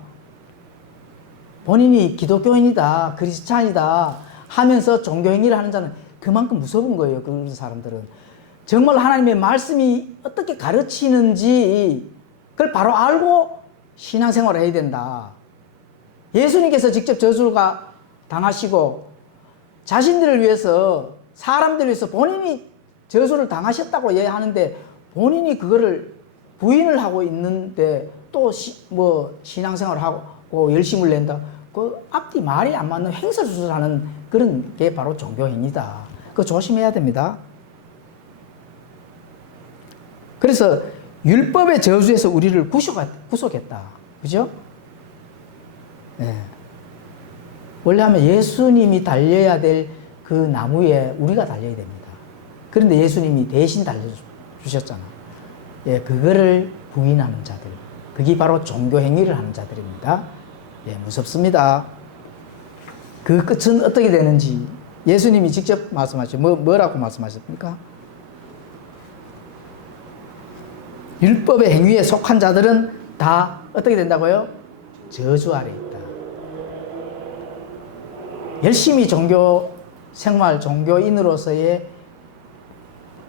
본인이 기독교인이다, 그리스찬이다 하면서 종교행위를 하는 자는 그만큼 무서운 거예요. 그런 사람들은. 정말 하나님의 말씀이 어떻게 가르치는지 그걸 바로 알고 신앙생활을 해야 된다. 예수님께서 직접 저주가 당하시고 자신들을 위해서, 사람들을 위해서 본인이 저주를 당하셨다고 이야기하는데 본인이 그거를 부인을 하고 있는데 또 신앙생활을 하고 열심을 낸다. 그 앞뒤 말이 안 맞는 횡설수설하는 그런 게 바로 종교행위다. 그거 조심해야 됩니다. 그래서 율법의 저주에서 우리를 구속했다. 그죠? 네. 원래 하면 예수님이 달려야 될 그 나무에 우리가 달려야 됩니다. 그런데 예수님이 대신 달려주셨잖아. 예, 그거를 부인하는 자들. 그게 바로 종교행위를 하는 자들입니다. 예, 무섭습니다. 그 끝은 어떻게 되는지 예수님이 직접 말씀하셨죠. 뭐라고 말씀하셨습니까? 율법의 행위에 속한 자들은 다 어떻게 된다고요? 저주 아래 있다. 열심히 종교 생활, 종교인으로서의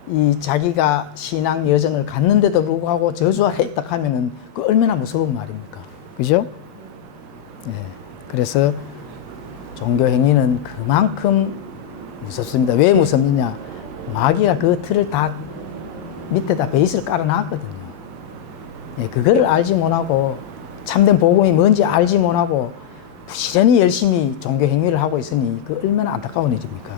이 자기가 신앙 여정을 갔는데도 불구하고 저주 아래 있다 하면은 그 얼마나 무서운 말입니까? 그죠? 네. 그래서 종교 행위는 그만큼 무섭습니다. 왜 무섭느냐? 마귀가 그 틀을 다 밑에다 베이스를 깔아놨거든요. 예, 그거를 알지 못하고 참된 복음이 뭔지 알지 못하고 부지런히 열심히 종교 행위를 하고 있으니 그 얼마나 안타까운 일입니까?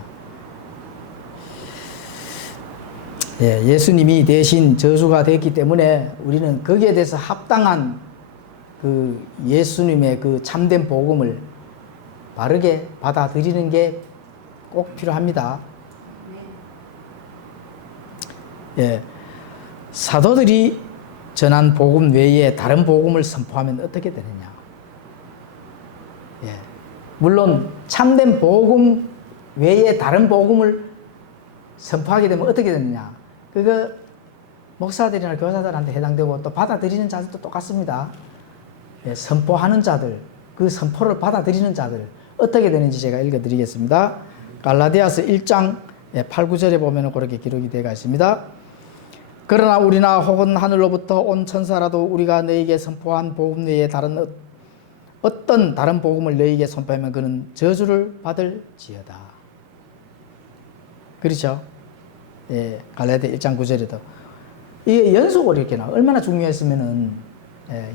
예, 예수님이 대신 저주가 됐기 때문에 우리는 거기에 대해서 합당한 그 예수님의 그 참된 복음을 바르게 받아들이는 게 꼭 필요합니다. 예, 사도들이 전한 복음 외에 다른 복음을 선포하면 어떻게 되느냐? 예, 물론 참된 복음 외에 다른 복음을 선포하게 되면 어떻게 되느냐? 그거 목사들이나 교사들한테 해당되고 또 받아들이는 자들도 똑같습니다. 예, 선포하는 자들, 그 선포를 받아들이는 자들 어떻게 되는지 제가 읽어드리겠습니다. 갈라디아서 1장 8, 9절에 보면 그렇게 기록이 되어 있습니다. 그러나 우리나 혹은 하늘로부터 온 천사라도 우리가 너에게 선포한 복음 외에 다른 어떤 다른 복음을 너에게 선포하면 그는 저주를 받을지어다. 그렇죠? 예, 갈라디아 1장 9절에도 이게 연속으로 이렇게 나와. 얼마나 중요했으면은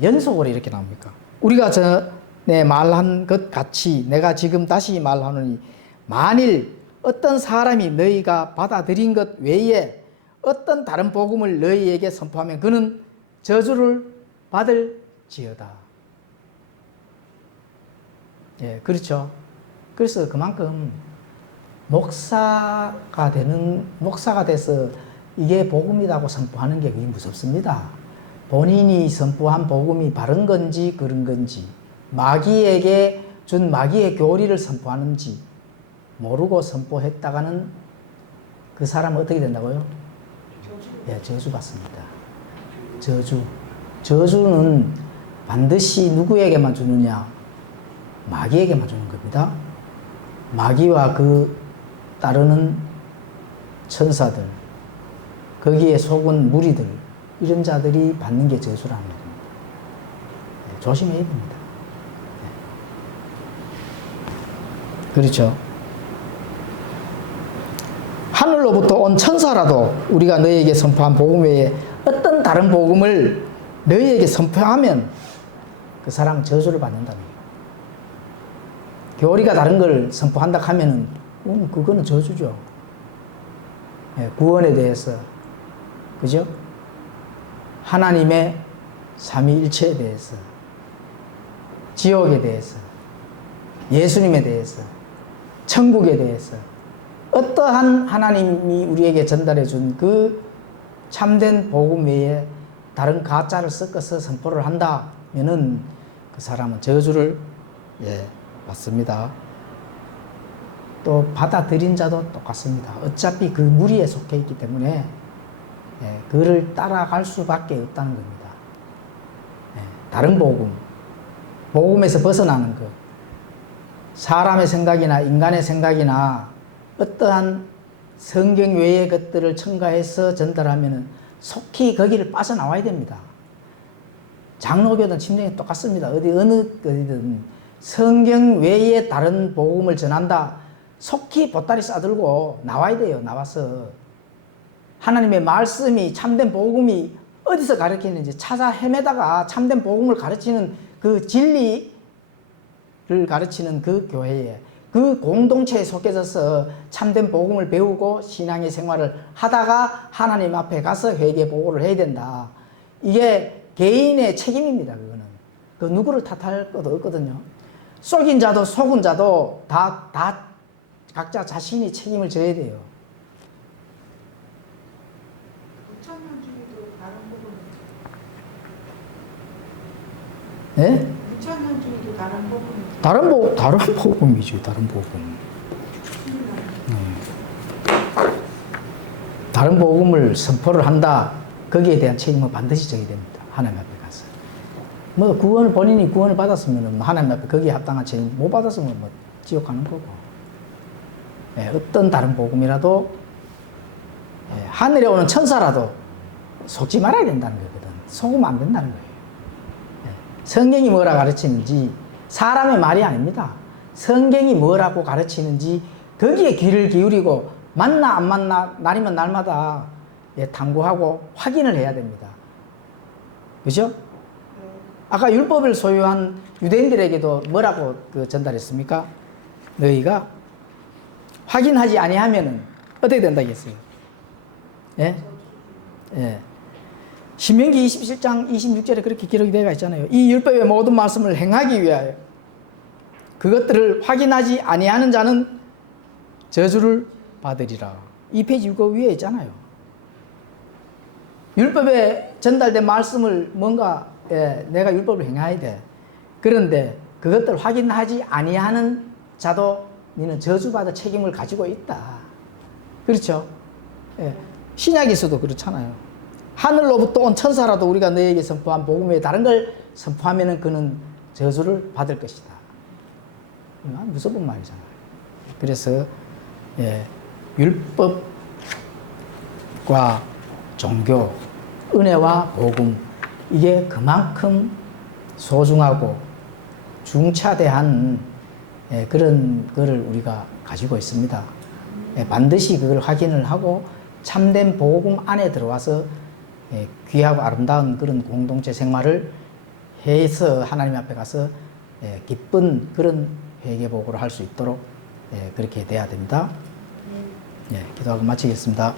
연속으로 이렇게 나옵니까? 우리가 전에 말한 것 같이 내가 지금 다시 말하노니 만일 어떤 사람이 너희가 받아들인 것 외에 어떤 다른 복음을 너희에게 선포하면 그는 저주를 받을지어다. 예, 그렇죠. 그래서 그만큼 목사가 돼서 이게 복음이라고 선포하는 게 그게 무섭습니다. 본인이 선포한 복음이 바른 건지 그런 건지 마귀에게 준 마귀의 교리를 선포하는지 모르고 선포했다가는 그 사람은 어떻게 된다고요? 예, 저주받습니다. 저주는 반드시 누구에게만 주느냐? 마귀에게만 주는 겁니다. 마귀와 그 따르는 천사들, 거기에 속은 무리들, 이런 자들이 받는 게 저주라는 겁니다. 예, 조심해야 됩니다. 예. 그렇죠? 하늘로부터 온 천사라도 우리가 너희에게 선포한 복음 외에 어떤 다른 복음을 너희에게 선포하면 그 사람은 저주를 받는다는 거예요. 교리가 다른 걸 선포한다 하면은 그거는 저주죠. 예, 구원에 대해서, 그죠? 하나님의 삼위일체에 대해서, 지옥에 대해서, 예수님에 대해서, 천국에 대해서 어떠한 하나님이 우리에게 전달해 준 그 참된 복음 외에 다른 가짜를 섞어서 선포를 한다면은 그 사람은 저주를 받습니다. 또 받아들인 자도 똑같습니다. 어차피 그 무리에 속해 있기 때문에 그를 따라갈 수밖에 없다는 겁니다. 다른 복음에서 벗어나는 것, 사람의 생각이나 인간의 생각이나 어떠한 성경 외의 것들을 첨가해서 전달하면 속히 거기를 빠져나와야 됩니다. 장로교든 침례는 똑같습니다. 어디든 성경 외에 다른 복음을 전한다. 속히 보따리 싸들고 나와야 돼요. 나와서 하나님의 말씀이 참된 복음이 어디서 가르치는지 찾아 헤매다가 참된 복음을 가르치는 그 진리를 가르치는 그 교회에 그 공동체에 속해져서 참된 복음을 배우고 신앙의 생활을 하다가 하나님 앞에 가서 회개 보고를 해야 된다. 이게 개인의 책임입니다. 그거는 그 누구를 탓할 것도 없거든요. 속인 자도 속은 자도 다 각자 자신이 책임을 져야 돼요. 무천년주기도 다른 부분. 네? 무천년주기도 다른 부분. 다른 복음이죠. 다른 복음. 다른 복음을 선포를 한다. 거기에 대한 책임은 반드시 져야 됩니다. 하나님 앞에 가서. 뭐 본인이 구원을 받았으면 하나님 앞에 거기에 합당한 책임 못 받았으면 뭐 지옥 가는 거고. 예, 어떤 다른 복음이라도 예, 하늘에 오는 천사라도 속지 말아야 된다는 거거든. 속으면 안 된다는 거예요. 예, 성경이 뭐라 가르치는지 사람의 말이 아닙니다. 성경이 뭐라고 가르치는지 거기에 귀를 기울이고 맞나 안 맞나 날이면 날마다 예, 탐구하고 확인을 해야 됩니다. 그죠? 아까 율법을 소유한 유대인들에게도 뭐라고 전달했습니까? 너희가 확인하지 아니하면은 어떻게 된다겠어요? 예? 예. 신명기 27장 26절에 그렇게 기록이 되어 있잖아요. 이 율법의 모든 말씀을 행하기 위하여 그것들을 확인하지 아니하는 자는 저주를 받으리라. 이 페이지 이거 위에 있잖아요. 율법에 전달된 말씀을 뭔가 내가 율법을 행해야 돼. 그런데 그것들 확인하지 아니하는 자도 너는 저주받을 책임을 가지고 있다. 그렇죠? 예. 신약에서도 그렇잖아요. 하늘로부터 온 천사라도 우리가 너에게 선포한 복음 외에 다른 걸 선포하면은 그는 저주를 받을 것이다. 무서운 말이잖아요. 그래서 예, 율법과 종교, 은혜와 복음 이게 그만큼 소중하고 중차대한 예, 그런 거를 우리가 가지고 있습니다. 예, 반드시 그걸 확인을 하고 참된 복음 안에 들어와서 예, 귀하고 아름다운 그런 공동체 생활을 해서 하나님 앞에 가서 예, 기쁜 그런 회개복으로 할 수 있도록 예, 그렇게 돼야 됩니다. 예, 기도하고 마치겠습니다.